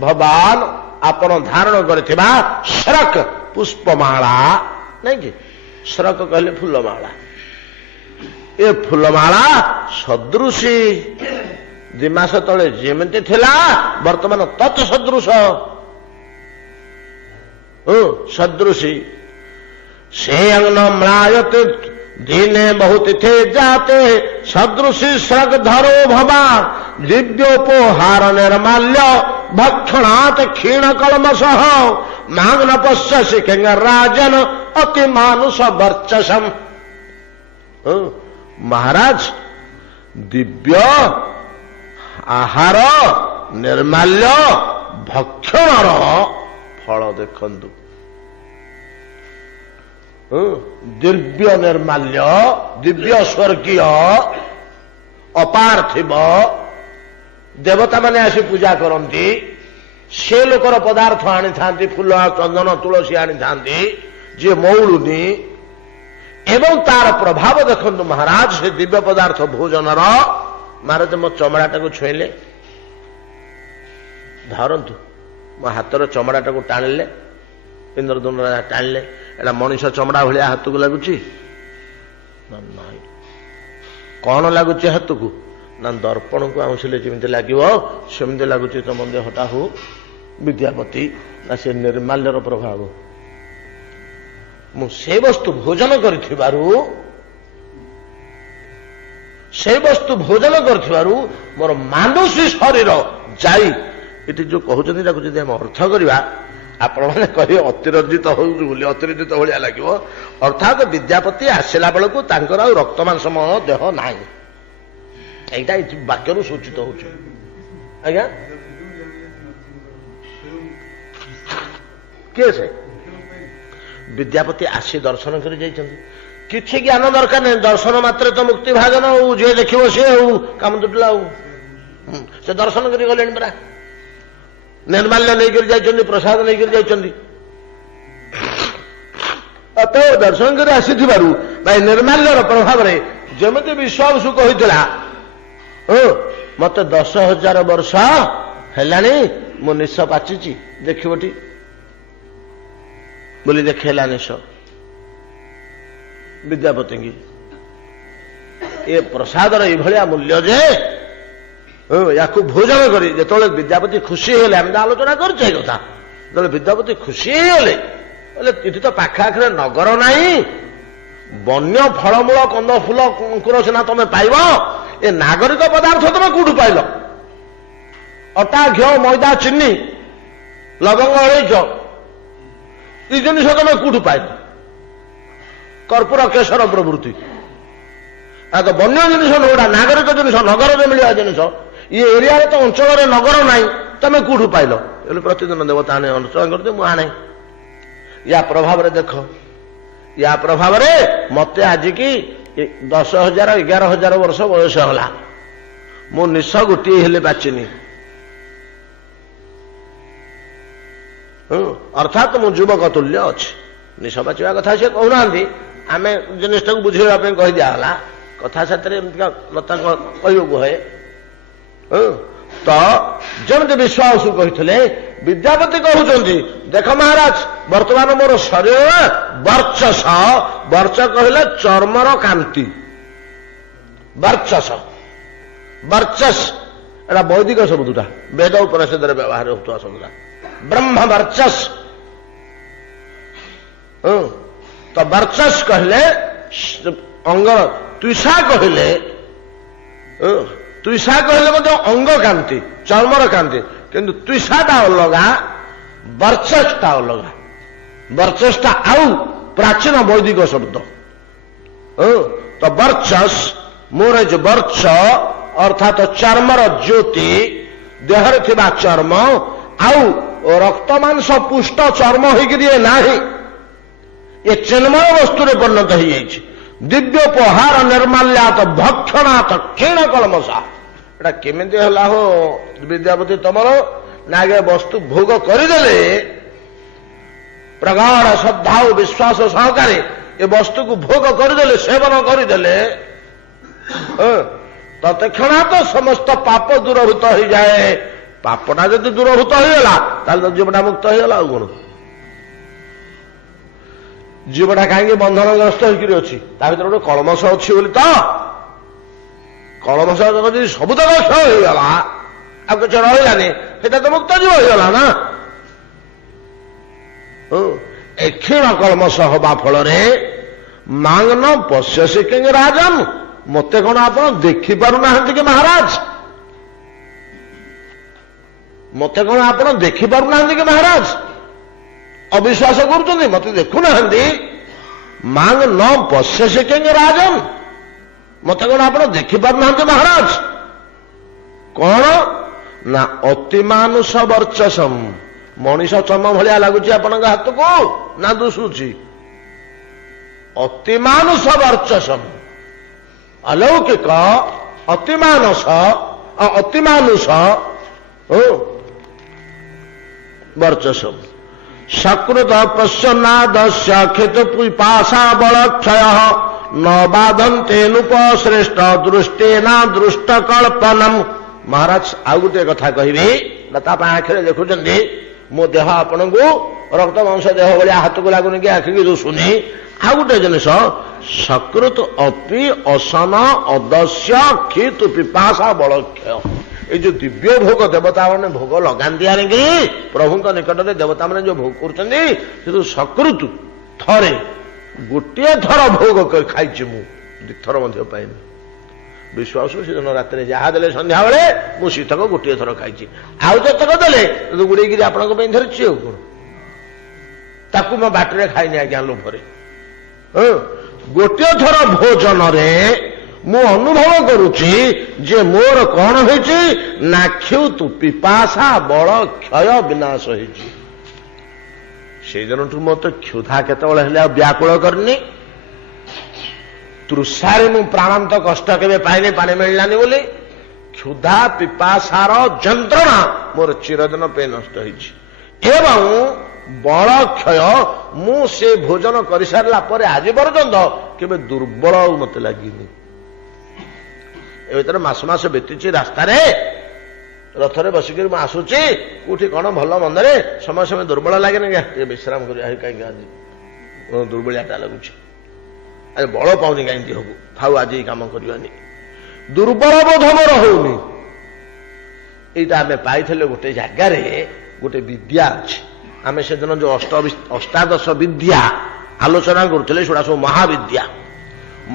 भगवान आपण धारण करथिबा श्रक पुष्पमाला नहीं कि श्रक कहले फूलमाला ये फूलमाला सदृशी दिमास तले जेमती थिला वर्तमान तत्सदृश सदृशी से अंगन म्लायते दीने बहुत थे जाते सदृशी स्रग धरो भवा दिव्योपोहार निर्माल्य भक्षणात् क्षीण कलमश मांगन पश्यसि किंग राजन अति मानुष वर्चसम। महाराज दिव्य आहार निर्माल्य भक्षणर फल देखंतु दिव्य निर्माल्य दिव्य स्वर्गीय अपार्थिव देवता माने आसी पूजा करती से लोकर पदार्थ आनी था फूल चंदन तुलसी आनी था जी मौलुनी एवं तार प्रभाव देखंतु महाराज से दिव्य पदार्थ भोजनर महाराज मो चमड़ाटा को छुईले धरतु मो हाथर चमड़ाटा को टाणिले इंद्रदुम्न राजा टाणिले एटा मनीष चमड़ा भाया हाथ को लगुच कौन लगुच हाथ को ना दर्पण को आउंसिले जमी लगे सेमती लगुच तुम देहटा हो विद्यापति ना से निर्माल्यर प्रभाव से वस्तु भोजन कर मोर मानुषी शरीर जाई ये जो कहते आम अर्थ करवा आपण मैंने कहे अतिरंजित अतिरंजित भाया लगे अर्थात विद्यापति आसला बेलू तर रक्त मांसमय देह ना यहाँ वाक्य सूचित हो आज्ञा किए से विद्यापति आसी दर्शन कर किसी ज्ञान दरकार नहीं दर्शन मात्र तो मुक्ति भाजन हो जे देखो सी हो काम दुटला से दर्शन कर गले परा निर्माल्य नहीं कर प्रसाद नहीं कर दर्शन कर आसी भाई निर्माल्यर प्रभाव में जमी विश्वासु कहला मत 10,000 वर्ष है मो निश पाची देखी बोली देखेला निश विद्यापति की ये प्रसादर ये मूल्य जे या भोजन करी जो विद्यापति खुशी हेले आम आलोचना करछे कथा जो विद्यापति खुशी हेले ये तो पाखाआखिरे नगर नहीं वन्य फलमूल कंद फूल अंकुर सीना तुम पाइब ए नागरिक पदार्थ तुम कौटू पाइल अटा घी मैदा चीनी लवंग अलैच ये जिनिस तुम कौटू पाइल कर्पूर केशर प्रभृति तो वन्य जिनिस नोड़ा नागरिक जिनिस नगर में मिलवा जिनिस ये एरिया तो अंचल नगर ना तुम कौटू पाइल प्रतिदिन देवता आने अनुसरण करते मुझे आने या प्रभाव देख या प्रभाव मत आज की 10,000 11,000 वर्ष बयस है मो निश गोटे हेले बाचिनी अर्थात मो युवक तुल्य अच्छी निश बाचा कथा सी कहना आम जिनिसटा को बुझेगा कही दिगला कथा साथी लता कहू है तो जमी विश्वासु कहते विद्यापति कहते देख महाराज वर्तमान मोर शरीर वर्चस वर्च कहले चर्मर कांति वर्चस वर्चस एटा वैदिक शब्दटा वेद उपनिषद व्यवहार होता शब्दटा ब्रह्म वर्चस तो वर्चस कहले अंग तुषा कहले अंग कांति चर्मर कांति किंतु तुषाटा अलगा वर्चसटा अलगा वर्चसटा आउ प्राचीन वैदिक शब्द तो वर्चस मोर जो वर्च अर्थात चर्मर ज्योति देहरे थिबा चर्म आउ रक्त मांस पुष्ट चर्म होगी ना ये चिन्मय वस्तु परिणत हो जाइए दिव्योपहार निर्माल्यात भक्षणात क्षीण कलमसा एटा केमिति हला हो विद्यापति तमर नागे वस्तु भोग करदेले प्रगाढ़ श्रद्धा और विश्वास सहकारे ये वस्तु को भोग करदेले सेवन करदेले तत्क्षणात समस्त पाप दूरभूत हो जाए पापटा जब दूरभूत होगा तो जीवटा मुक्त होगा कौन ଜୀବଟା କାହିଁକି ବନ୍ଧନଗ୍ରସ୍ତ ହେଇକିରି ଅଛି? ତା ଭିତରେ ଗୋଟେ କଳମସ ଅଛି ବୋଲି ତ। କଳମସ ଯଦି ସବୁତକ କ୍ଷୟ ହେଇଗଲା ଆଉ କିଛି ରହିଲାନି, ସେଟା ତ ମୁକ୍ତ ଜୀବ ହେଇଗଲା ନା। ଏ କ୍ଷୀଣ କଳମସ ହବା ଫଳରେ ମାଙ୍ଗନ ପଶ୍ୟସି କିଂ ରାଜନ, ମତେ କଣ ଆପଣ ଦେଖିପାରୁନାହାନ୍ତି କି ମହାରାଜ? ମତେ କଣ ଆପଣ ଦେଖିପାରୁନାହାନ୍ତି କି ମହାରାଜ? ଅବିଶ୍ୱାସ କରୁଛନ୍ତି, ମତେ ଦେଖୁନାହାନ୍ତି। ମାଙ୍ଗ ନ ପଶ୍ୟସି କିଂ ରାଜନ, ମତେ କଣ ଆପଣ ଦେଖିପାରୁନାହାନ୍ତି ମହାରାଜ? କଣ ନା ଅତିମାନୁଷ ବର୍ଚସମ, ମଣିଷ ଚମ ଭଳିଆ ଲାଗୁଛି ଆପଣଙ୍କ ହାତକୁ ନା ଦୁଶୁଛି? ଅତିମାନୁଷ ବର୍ଚସମ, ଅଲୌକିକ ଅତିମାନୁଷ ବର୍ଚସମ। ସକୃତ ପଶ୍ୟନାଦସ୍ୟ କ୍ଷିତ ପିପାସା ବଳକ୍ଷୟ ନ ବାଧନ୍ତେ ନୁପଶ୍ରେଷ୍ଠ ଦୃଷ୍ଟେନା ଦୃଷ୍ଟ କଳ୍ପନମ। ମହାରାଜ ଆଉ ଗୋଟିଏ କଥା କହିବି, ତା ପାଇଁ ଆଖିରେ ଦେଖୁଛନ୍ତି, ମୋ ଦେହ ଆପଣଙ୍କୁ ରକ୍ତ ମାଂସ ଦେହ ଭଳିଆ ହାତକୁ ଲାଗୁନି କି ଆଖିକି ଦୁଶୁନି। ଆଉ ଗୋଟେ ଜିନିଷ, ସକୃତ ଅପି ଅସନ ଅଦସ୍ୟ କ୍ଷିତୁ ପିପାସା ବଳକ୍ଷୟ। ଏଇ ଯୋଉ ଦିବ୍ୟ ଭୋଗ ଦେବତାମାନେ ଭୋଗ ଲଗାନ୍ତି ଆଣିକି ପ୍ରଭୁଙ୍କ ନିକଟରେ ଦେବତାମାନେ ଯୋଉ ଭୋଗ କରୁଛନ୍ତି, କିନ୍ତୁ ସକୃତ ଥରେ ଗୋଟିଏ ଥର ଭୋଗ ଖାଇଛି ମୁଁ, ଦିଥର ମଧ୍ୟ ପାଇନି। ବିଶ୍ୱାସ, ସେଦିନ ରାତିରେ ଯାହା ଦେଲେ ସନ୍ଧ୍ୟାବେଳେ ମୁଁ ଶୀତକ ଗୋଟିଏ ଥର ଖାଇଛି। ଆଉ ଯେତକ ଦେଲେ ଗୁଡେଇକିରି ଆପଣଙ୍କ ପାଇଁ ଧରିଛି ଆଉ କଣ, ତାକୁ ମୋ ବାଟରେ ଖାଇନି ଆଜ୍ଞା ଲୋଭରେ। ଗୋଟିଏ ଥର ଭୋଜନରେ ମୁଁ ଅନୁଭବ କରୁଛି ଯେ ମୋର କଣ ହେଇଛି ନା କ୍ଷୁତୁ ପିପାସା ବଳ କ୍ଷୟ ବିନାଶ ହେଇଛି। ସେଇଦିନଠୁ ମୋତେ କ୍ଷୁଧା କେତେବେଳେ ହେଲେ ଆଉ ବ୍ୟାକୁଳ କରିନି। ତୃଷାରେ ମୁଁ ପ୍ରାଣାନ୍ତ କଷ୍ଟ କେବେ ପାଇନି, ପାଣି ମିଳିଲାନି ବୋଲି। କ୍ଷୁଧା ପିପାସାର ଯନ୍ତ୍ରଣା ମୋର ଚିରଦିନ ପାଇଁ ନଷ୍ଟ ହେଇଛି। ଏବଂ ବଳ କ୍ଷୟ, ମୁଁ ସେ ଭୋଜନ କରିସାରିଲା ପରେ ଆଜି ପର୍ଯ୍ୟନ୍ତ କେବେ ଦୁର୍ବଳ ଆଉ ମତେ ଲାଗିନି। ଏ ଭିତରେ ମାସ ମାସ ବିତିଛି, ରାସ୍ତାରେ ରଥରେ ବସିକିରି ମୁଁ ଆସୁଛି, କୋଉଠି କଣ ଭଲ ମନ୍ଦରେ ସମୟ ସମୟ ଦୁର୍ବଳ ଲାଗେନି, ଟିକେ ବିଶ୍ରାମ କରିବା କାହିଁକି ଆଜି ଦୁର୍ବଳିଆଟା ଲାଗୁଛି, ଆରେ ବଳ ପାଉନି କାହିଁକି ହବୁ, ଥାଉ ଆଜି ଏଇ କାମ କରିବାନି, ଦୁର୍ବଳ ବୋଧ ମୋର ହଉନି। ଏଇଟା ଆମେ ପାଇଥିଲେ ଗୋଟେ ଜାଗାରେ, ଗୋଟେ ବିଦ୍ୟା ଅଛି। ଆମେ ସେଦିନ ଯୋଉ ଅଷ୍ଟାଦଶ ବିଦ୍ୟା ଆଲୋଚନା କରୁଥିଲେ, ସେଗୁଡ଼ା ସବୁ ମହାବିଦ୍ୟା।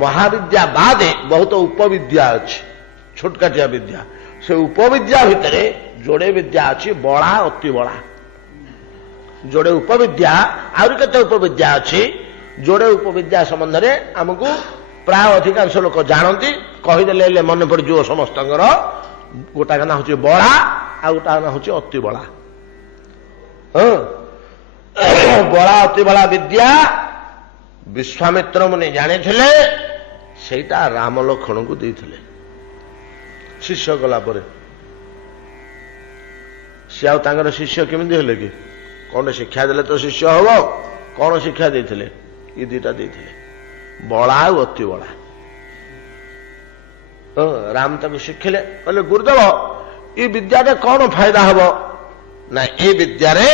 ମହାବିଦ୍ୟା ବାଦେ ବହୁତ ଉପବିଦ୍ୟା ଅଛି, ଛୋଟକାଟିଆ ବିଦ୍ୟା। ସେ ଉପବିଦ୍ୟା ଭିତରେ ଯୋଡେ ବିଦ୍ୟା ଅଛି, ବଳା ଅତି ବଳା। ଯୋଡେ ଉପବିଦ୍ୟା, ଆହୁରି କେତେ ଉପବିଦ୍ୟା ଅଛି। ଯୋଡେ ଉପବିଦ୍ୟା ସମ୍ବନ୍ଧରେ ଆମକୁ ପ୍ରାୟ ଅଧିକାଂଶ ଲୋକ ଜାଣନ୍ତି, କହିଦେଲେ ହେଲେ ମନେ ପଡିଯିବ ସମସ୍ତଙ୍କର। ଗୋଟାକ ନାଁ ହଉଛି ବଳା, ଆଉ ଗୋଟାକ ନାଁ ହଉଛି ଅତି ବଳା। ବଳା ଅତି ବଳା ବିଦ୍ୟା ବିଶ୍ୱାମିତ୍ର ମୁନି ଜାଣିଥିଲେ, ସେଇଟା ରାମ ଲକ୍ଷ୍ମଣଙ୍କୁ ଦେଇଥିଲେ। ଶିଷ୍ୟ ଗଲା ପରେ ସେ ଆଉ ତାଙ୍କର ଶିଷ୍ୟ କେମିତି ହେଲେ କି? କଣ ଶିକ୍ଷା ଦେଲେ ତ ଶିଷ୍ୟ ହବ? କଣ ଶିକ୍ଷା ଦେଇଥିଲେ? ଏ ଦିଟା ଦେଇଥିଲେ, ବଳା ଆଉ ଅତି ବଳା। ରାମ ତାକୁ ଶିଖିଲେ, କହିଲେ ଗୁରୁଦେବ ଏ ବିଦ୍ୟାରେ କଣ ଫାଇଦା ହବ? ନା ଏ ବିଦ୍ୟାରେ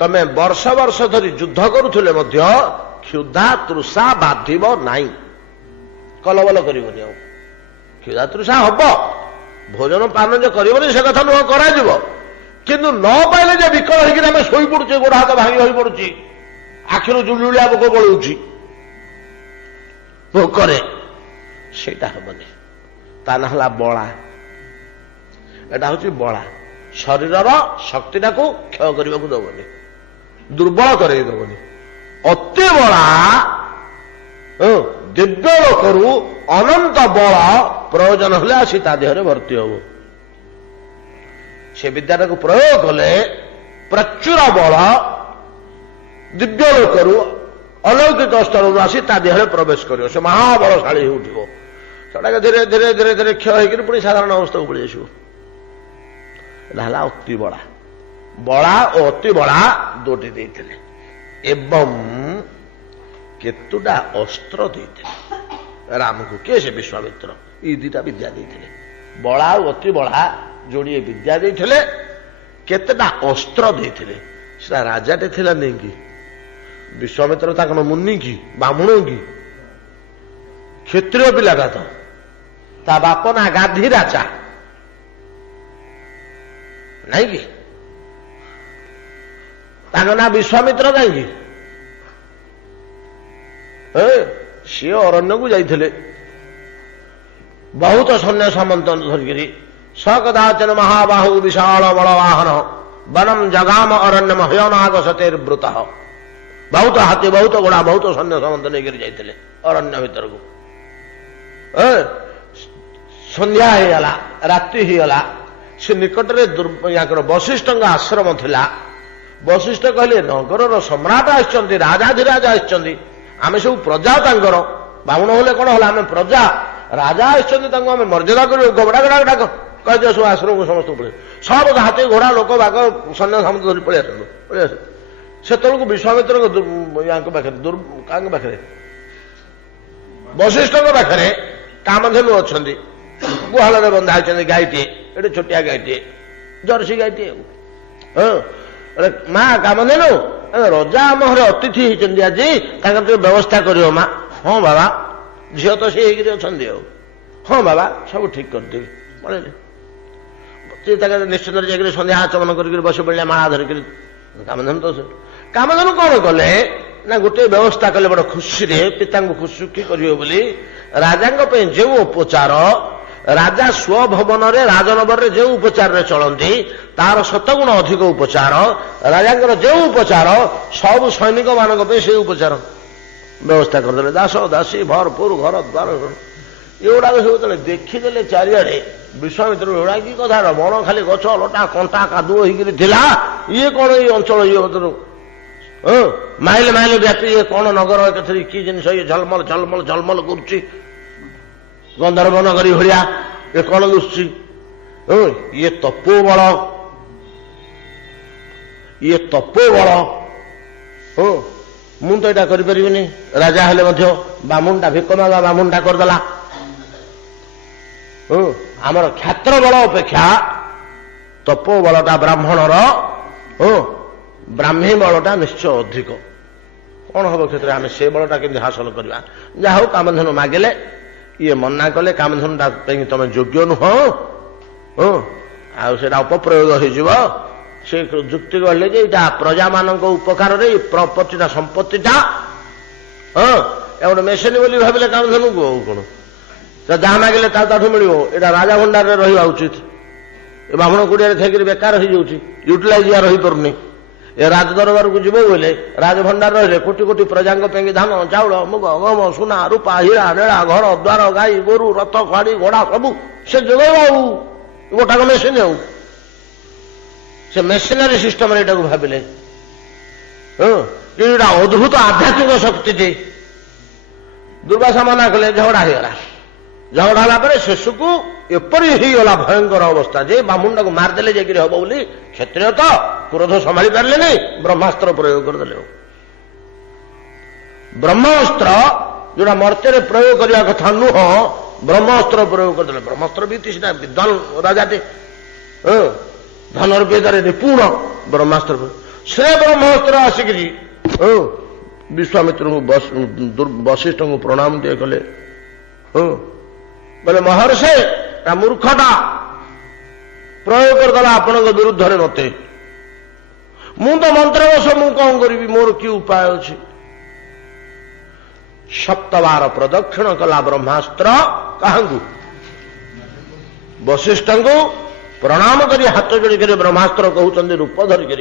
ତମେ ବର୍ଷ ବର୍ଷ ଧରି ଯୁଦ୍ଧ କରୁଥିଲେ ମଧ୍ୟ କ୍ଷୁଧା ତୃଷା ବାଧିବ ନାହିଁ, କଲବଲ କରିବନି। ଆଉ କ୍ଷୁଧା ତୃଷା ହବ, ଭୋଜନ ପାନ ଯେ କରିବନି ସେ କଥା ନୁହଁ, କରାଯିବ, କିନ୍ତୁ ନ ପାଇଲେ ଯେ ବିକଳ ହେଇକି ଆମେ ଶୋଇପଡୁଛେ, ଗୋଡ ହାତ ଭାଙ୍ଗି ହୋଇପଡୁଛି, ଆଖିରୁ ଜୁଳୁଳିଆ ଭୋକ ପଳଉଛି ଭୋକରେ, ସେଇଟା ହବନି। ତା ନାଁ ହେଲା ବଳା। ଏଟା ହଉଛି ବଳା, ଶରୀରର ଶକ୍ତିଟାକୁ କ୍ଷୟ କରିବାକୁ ଦବନି, ଦୁର୍ବଳ କରେଇ ଦବନି। ଅତି ବଳା ଦିବ୍ୟ ଲୋକରୁ ଅନନ୍ତ ବଳ ପ୍ରୟୋଜନ ହେଲେ ଆସି ତା ଦେହରେ ଭର୍ତ୍ତି ହବ। ସେ ବିଦ୍ୟାଟାକୁ ପ୍ରୟୋଗ କଲେ ପ୍ରଚୁର ବଳ ଦିବ୍ୟ ଲୋକରୁ ଅଲୌକିକ ସ୍ତରରୁ ଆସି ତା ଦେହରେ ପ୍ରବେଶ କରିବ, ସେ ମହାବଳଶାଳୀ ହେଇ ଉଠିବ। ସେଟାକେ ଧୀରେ ଧୀରେ ଧୀରେ ଧୀରେ କ୍ଷୟ ହେଇକିରି ପୁଣି ସାଧାରଣ ଅବସ୍ଥାକୁ ପଳେଇ ଆସିବ। ଏଟା ହେଲା ଅତି ବଳା। ବଳା ଓ ଅତି ବଳା ଦୁଇଟି ଦେଇଥିଲେ, ଏବଂ କେତୁଟା ଅସ୍ତ୍ର ଦେଇଥିଲେ ରାମକୁ। କିଏ? ସେ ବିଶ୍ୱାମିତ୍ର। ଏଇ ଦିଟା ବିଦ୍ୟା ଦେଇଥିଲେ, ବଳା ଆଉ ଅତି ବଳା ଯୋଡ଼ିଏ ବିଦ୍ୟା ଦେଇଥିଲେ, କେତେଟା ଅସ୍ତ୍ର ଦେଇଥିଲେ। ସେଟା ରାଜାଟେ ଥିଲା ନେଇକି, विश्वामित्र ता कौन मुनि की बामुण की क्षत्रिय पिलाटा तो ता बाप ना गाधी राजा नहीं कि ना विश्वामित्र कहीं सी अरण्य को जाइए बहुत सैन्य सामंत धरिकी सकदाचन महाबाहु विशाल बलवाहन वनम जगाम अरण्यम हयनाग सतेर्वृत बहुत हाथी बहुत घोड़ा बहुत सैन्य सामंत नहीं जाते अरण्य भीतर को संध्या होगला राति होगला से निकट में वशिष्ठ आश्रम थिला वशिष्ठ कहले नगर सम्राट आछंती राजाधिराज आछंती आमे सब प्रजा तांकर बाहुण होले कौन होला आमे प्रजा राजा आछंती तांको आमे मर्यादा करियो घोड़ा घोड़ा डाक कह दियो सब आश्रम को समस्त पड़े सब हाथी घोड़ा लोक बाग सैन्य सामंत धरी पड़े आस से तलक विश्वामित्र पाखे पाखे वशिष्ठ पाखे कामधेनु अच्छा गुहाल बंधा होती गाईटे ये छोटिया गाईटे जर्सी गाईटे माँ कामधेनु रजा आम घर अतिथि होती आज व्यवस्था कर माँ हाँ बाबा झील तो सी अच्छा हाँ बाबा सब ठीक करदेवी पड़े निश्चित जाकर सन्ध्या आचमन कर बस पड़े माला धरिक कामधेनु तो कामधेनु कौन कले ना गोटे व्यवस्था कले बड़ खुशी पिता सुखी करेंगे राजा जो उपचार राजा स्वभवन राजनगर जो उपचार चलती तार शतगुण अधिक उपचार राजा जो उपचार सब सैनिक मान से उपचार व्यवस्था करदे दास दासी भरपूर घर द्वार एगुड़ा सब देखीदे चारिड़े विश्वामित्र एगुड़ा कि कथा बण खाली गछ लटा कंटा कादुओ होता ये कौन ये अंचल ये माइल माइल व्यापी ये कौन नगर कि जिन ये झलमल झलमल झलमल कर गंधर्व नगरी भाया ये कौन दुसुची ये तपोबल मु तो यहाँ करें राजा हेले बामुंडा भिक मागा बामुंडा करदेला आमर क्षात्र बल अपेक्षा तपोबलटा ब्राह्मणर ब्राह्मी बलटा निश्चय अधिक कौन हम क्षेत्र में से बलटा केमती हासिल करवा जहा हूँ कामधेनु मागिले ये मना कले कामधेनुटा तुम योग्य नुह अपप्रयोग हो से जुक्ति कहले प्रजा मान उपकार प्रॉपर्टीटा संपत्तिटा गोटे मेसीन बोली भाविले कामधेनु को कौन जहाँ मागिले मिल यहाँ राजा भंडार रहा उचित ब्राह्मण कुड़िया थे बेकार हो यूटिलाइज या रही पारनी ए राजदरबार को जीव बोले राजभंडार रही कोटी कोटी प्रजा धान चाउल मुग गम सुना रूपा हीरा नेड़ा घर द्वार गाई गोरु रथ गाड़ी घोड़ा सबू से जोगेब गोटाक मेसीन आउ से मेसीनारी सिस्टम भाविले अद्भुत आध्यात्मिक शक्ति दुर्वासा मना कले झगड़ा होगा झगड़ा है शेष को एपरी होगला भयंकर अवस्था जे बामुंडा को मारदेले जाकि हम बोली क्षत्रिय तो क्रोध संभाली पारे नहीं ब्रह्मास्त्र प्रयोग करदे ब्रह्मास्त्र जोड़ा मर्त्य प्रयोग करने कथा नुह ब्रह्मास्त्र प्रयोग करदे ब्रह्मास्त्र भी सीधा विद्वान राजाटे धनुर्वेद निपुण ब्रह्मास्त्र से ब्रह्मास्त्र आसिक विश्वामित्र वशिष्ठ को प्रणाम दिए कले बोले महर्षि मूर्खटा प्रयोग करदेला आपण विरुद्ध मत मु तो मंत्रवश मु कौन करी मोर कि उपाय अच्छी 7 बार प्रदक्षिण कला ब्रह्मास्त्र क्या वशिष्ठ को प्रणाम करी हाथ जोड़ी कर ब्रह्मास्त्र कहते रूप धरिक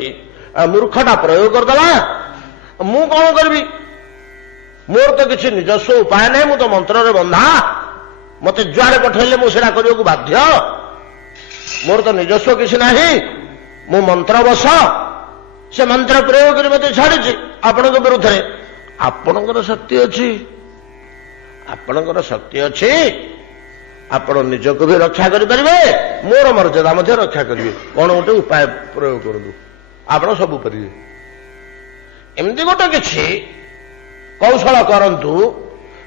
मूर्खटा प्रयोग करदेला मु कौन करी मोर तो किसी निजस्व उपाय नहीं मु तो मंत्र बंधा मत जुआड़े पठेले मुझे करने को बाध्य मोर तो निजस्व किसी ना मु मंत्र बस से मंत्र प्रयोग कर मत छाड़ी आपण विरुद्ध आपणकर शक्ति अच्छी आपणकर शक्ति अच्छी आपण निजक भी रक्षा करें मोर मर्यादा रक्षा करेंगे कौन गोटे उपाय प्रयोग करूँ आप सब करेंगे एमती गोटे किसी कौशल करंतु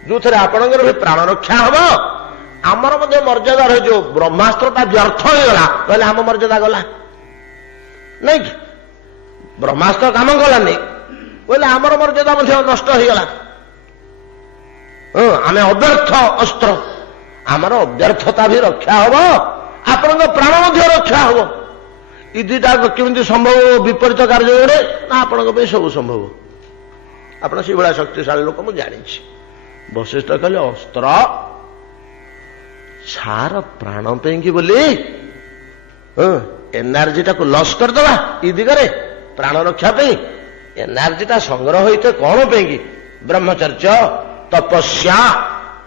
जो थे आपणकर भी प्राण रक्षा हम आमर मर्यादा रही जो ब्रह्मास्त्रटा व्यर्थ होगा कहले आम मर्यादा गला नहीं ब्रह्मास्त्र काम कलानी बोले आमर मर्यादा नष्ट हो गला आम अव्यर्थ अस्त्र आमर अव्यर्थता भी रक्षा हम आपण प्राण रक्षा हम इ दुईटा केमी संभव विपरीत कार्य जोड़े ना आपण सब संभव आप से भाया शक्तिशाली लोक मुझे जानी वशिष्ठ कहले अस्त्र सार प्राण पे बोली एनर्जी टाक लस करदे इ दिगरे प्राण रक्षा एनर्जी टा संग्रह होते कौन पे ब्रह्मचर्य तपस्या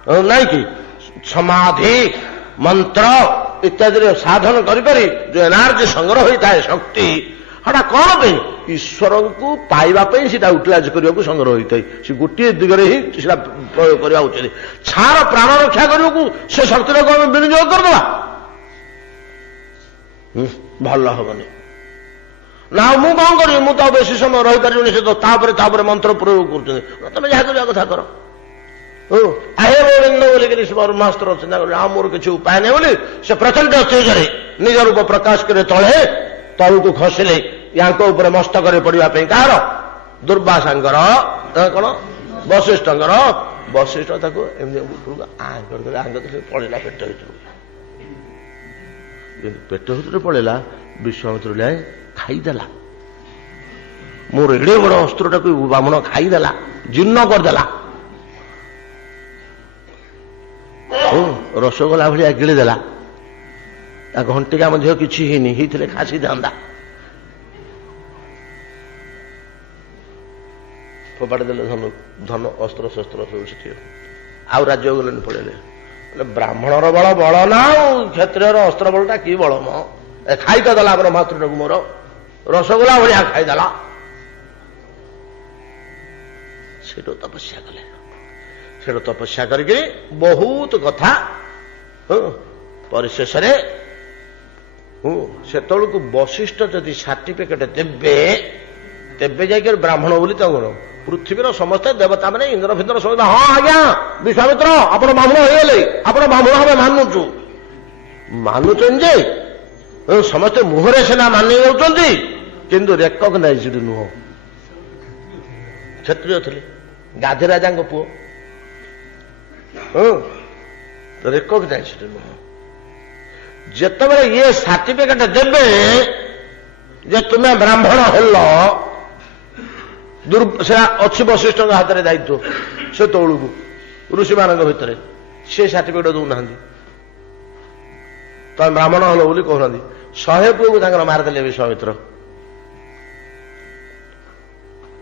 नहीं कि समाधि मंत्र इत्यादि साधन करी जो एनर्जी संग्रह होता है शक्ति हाँ कौन पे ईश्वर को पाइबापी सीटा यूटिलाइज करने को संग्रह होता है सी गोटे दिगरे ही प्रयोग करवा उचित छार प्राण रक्षा करने को से शक्ति को विनियोग करदे भल हेनी ना मु कौन करी मु तो बेसी समय रही पारे से तो तापर मंत्र प्रयोग कर तुम जहाँ करवा कथा कर आहे गोविंद बोलिक ब्रह्मास्त्र मोर किसी उपाय नहीं बोली से प्रचंड तेजरे निज रूप प्रकाश करे तले तलू को खसिले या मस्तक पड़ा कह दुर्वासांकर कौन वशिष्ठ वशिष्ठ आंग पड़ेगा पेट पेट भर पड़ेगा विश्वामित्र जाए खाईदेला मोर एड़े बड़ अस्त्रटा को बामण खाईदेला जीर्ण करदेला रसगोला भाया गिड़देला घंटिका किसी ही खासी था फोपाड़ी देले धन धन अस्त्र शस्त्र सब से आउ राज्य गले पड़े ब्राह्मणर बल बल ना क्षत्रिय अस्त्र बलटा कि बल म खाई तो देला ब्रह्मास्त्र को मोर रसगोला भाया खाईदेला से तपस्या कले से तपस्या करके बहुत कथा परिशेष से को वशिष्ठ जदि सर्टिफिकेट देवे तेबे जाकर ब्राह्मण बोली पृथ्वीर समस्त देवता मैंने इंद्र फिंद्र समस्त हाँ आज्ञा विश्वामित्र आप ब्राह्मण हो आप ब्राह्मण हम मानुचु मानुचन जे समस्ते मुहरे सीना मानि जाऊँच किंतु रेकग्नाइज्ड नुह क्षत्रिय थे गाधी राजा पुओ रेकग्नाइज्ड नुह जिते ये सर्टिफिकेट देवे जे तुम्हें ब्राह्मण हेल अच्छी वशिष्ठ हाथ में दायित्व से तौल को ऋषि मान भितर सी सर्टिफिकेट दौना तुम ब्राह्मण हेल बोली कहना 100 पुओ को मारिदे विश्वामित्र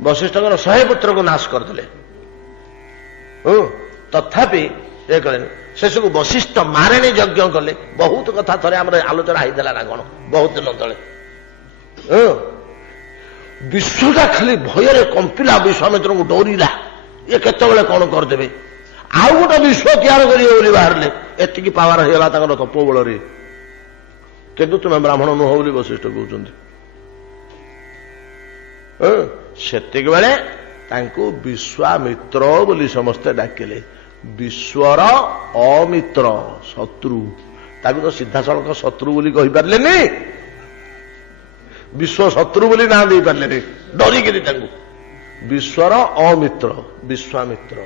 वशिष्ठ 100 पुत्र को नाश करदे तथापि ये कले शेष को वशिष्ठ मारेणी यज्ञ कले बहुत कथा थे आम आलोचना होता ना कौन बहुत दिन तले विश्वटा खाली भयर कंपिला विश्वामित्र को डोरीला ये केतबेले कौन करदे आउ गोटे विश्व तैयार करेंगे बाहर एति पावर होगा तप बल किंतु तुम्हें ब्राह्मण नुह बोली वशिष्ठ कहते सेतिक बेले विश्वामित्र बोली समस्ते डाकिले विश्वर अमित्र शत्रु ताकू तो सीधा सड़क शत्रु बोली कही पारे विश्व शत्रु बोली ना दे पारे डरिकी विश्वर अमित्र विश्वामित्र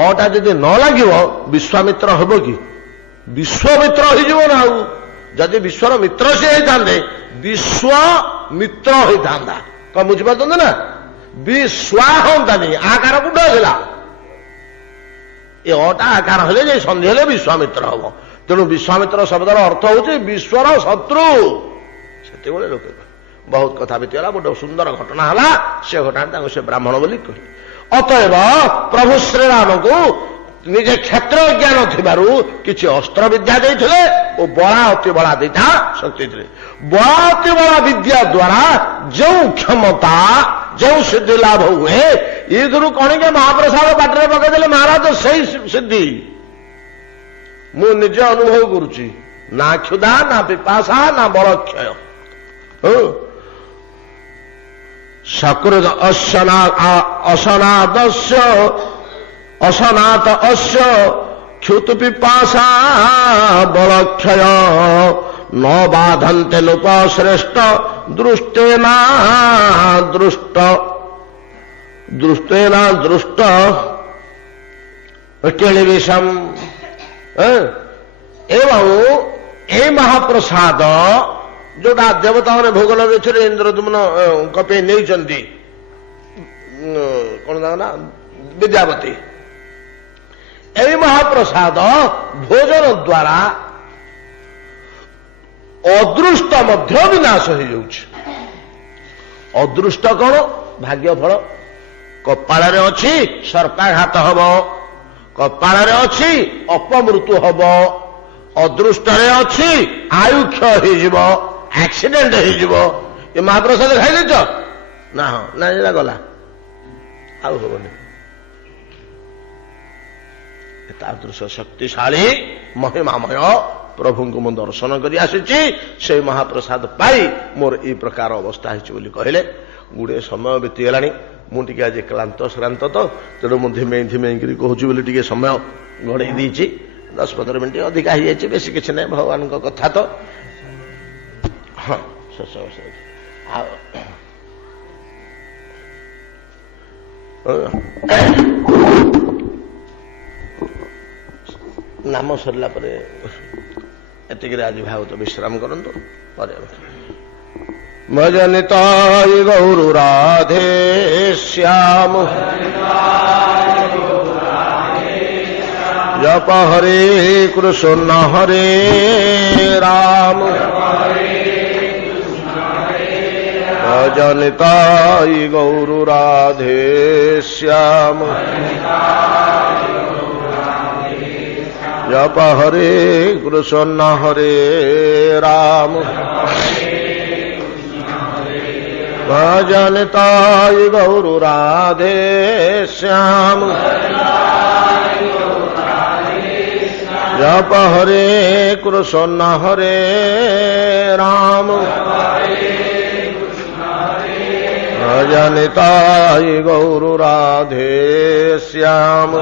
अटा जदि न लगे विश्वामित्र हम कि विश्वमित्र हो ना जदि विश्वर मित्र से होते विश्वमित्र होता कौन बुझीपार ना विश्वा हंतानी आकार गुड है ये अटा आकार हेले संधि हेले विश्वामित्र हम तेणु विश्वामित्र शब्दर अर्थ हूँ विश्वर शत्रु से लोक बहुत कथा बीतीगला गोटे सुंदर घटना है से घटना से ब्राह्मण बोली कहे अतएव प्रभु श्रीराम को निजे क्षेत्र ज्ञान थिबारु किछि अस्त्र विद्या देइथिले ओ बड़ा अति बड़ा दिता शक्ति थे बड़ा अति बड़ा विद्या द्वारा जो क्षमता जो सिद्धि लाभ हुए ये गुरु कौन के महाप्रसाद पाटे पकईदे महाराज सही सिद्धि मु निजे अनुभव करुच्ची ना क्षुधा ना पिपासा ना बलक्षय सकृत असनादस्य असनात अस्य क्षुत पिपासा बलक्षय न बाधन्ते नृप श्रेष्ठ दृष्टेना दृष्ट दृष्टेना दृष्ट केलिविषम एवं ए महाप्रसाद जोटा देवता ने भोग लगे इंद्रदुम्न कपे नहीं चंदी कौन ना विद्यावती ए महाप्रसाद भोजन द्वारा अदृष्ट मध्य विनाश हो जाउछि। अदृष्ट कौन भाग्य फल कपाल अच्छी सर्पाघात हम कपाल अच्छी अपमृत्यु हम अदृष्ट अच्छी आयु क्षय हो एक्सीडेंट हो महाप्रसाद खाई देच ना हाँ ना गला आउ हेनी तादृश शक्तिशाली महिमामय प्रभु को मु दर्शन कर आसी से महाप्रसाद पाई मोर ई प्रकार अवस्था है कहले गुड़े समय बीतीगला मुझे आज क्लांत श्रांत तो तेणु मुझे धीमे कहूँ टे समय गड़े 10-15 मिनट अधिका हो जाए बेस किसी ना भगवान कथा तो हाँ नाम सरला एतिक आज भागवत विश्राम करंतु भजनिताय गौर राधे श्याम जप हरे कृष्ण हरे राम भजनिताय गौर राधे श्याम जप हरे कृष्ण हरे राम भजनिताय गौर राधे श्याम जप हरे कृष्ण हरे राम भजनिताय गौर राधे श्याम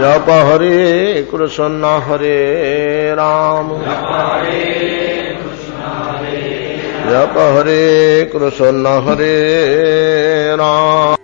जप हरे कृष्ण हरे राम जप हरे कृष्ण हरे राम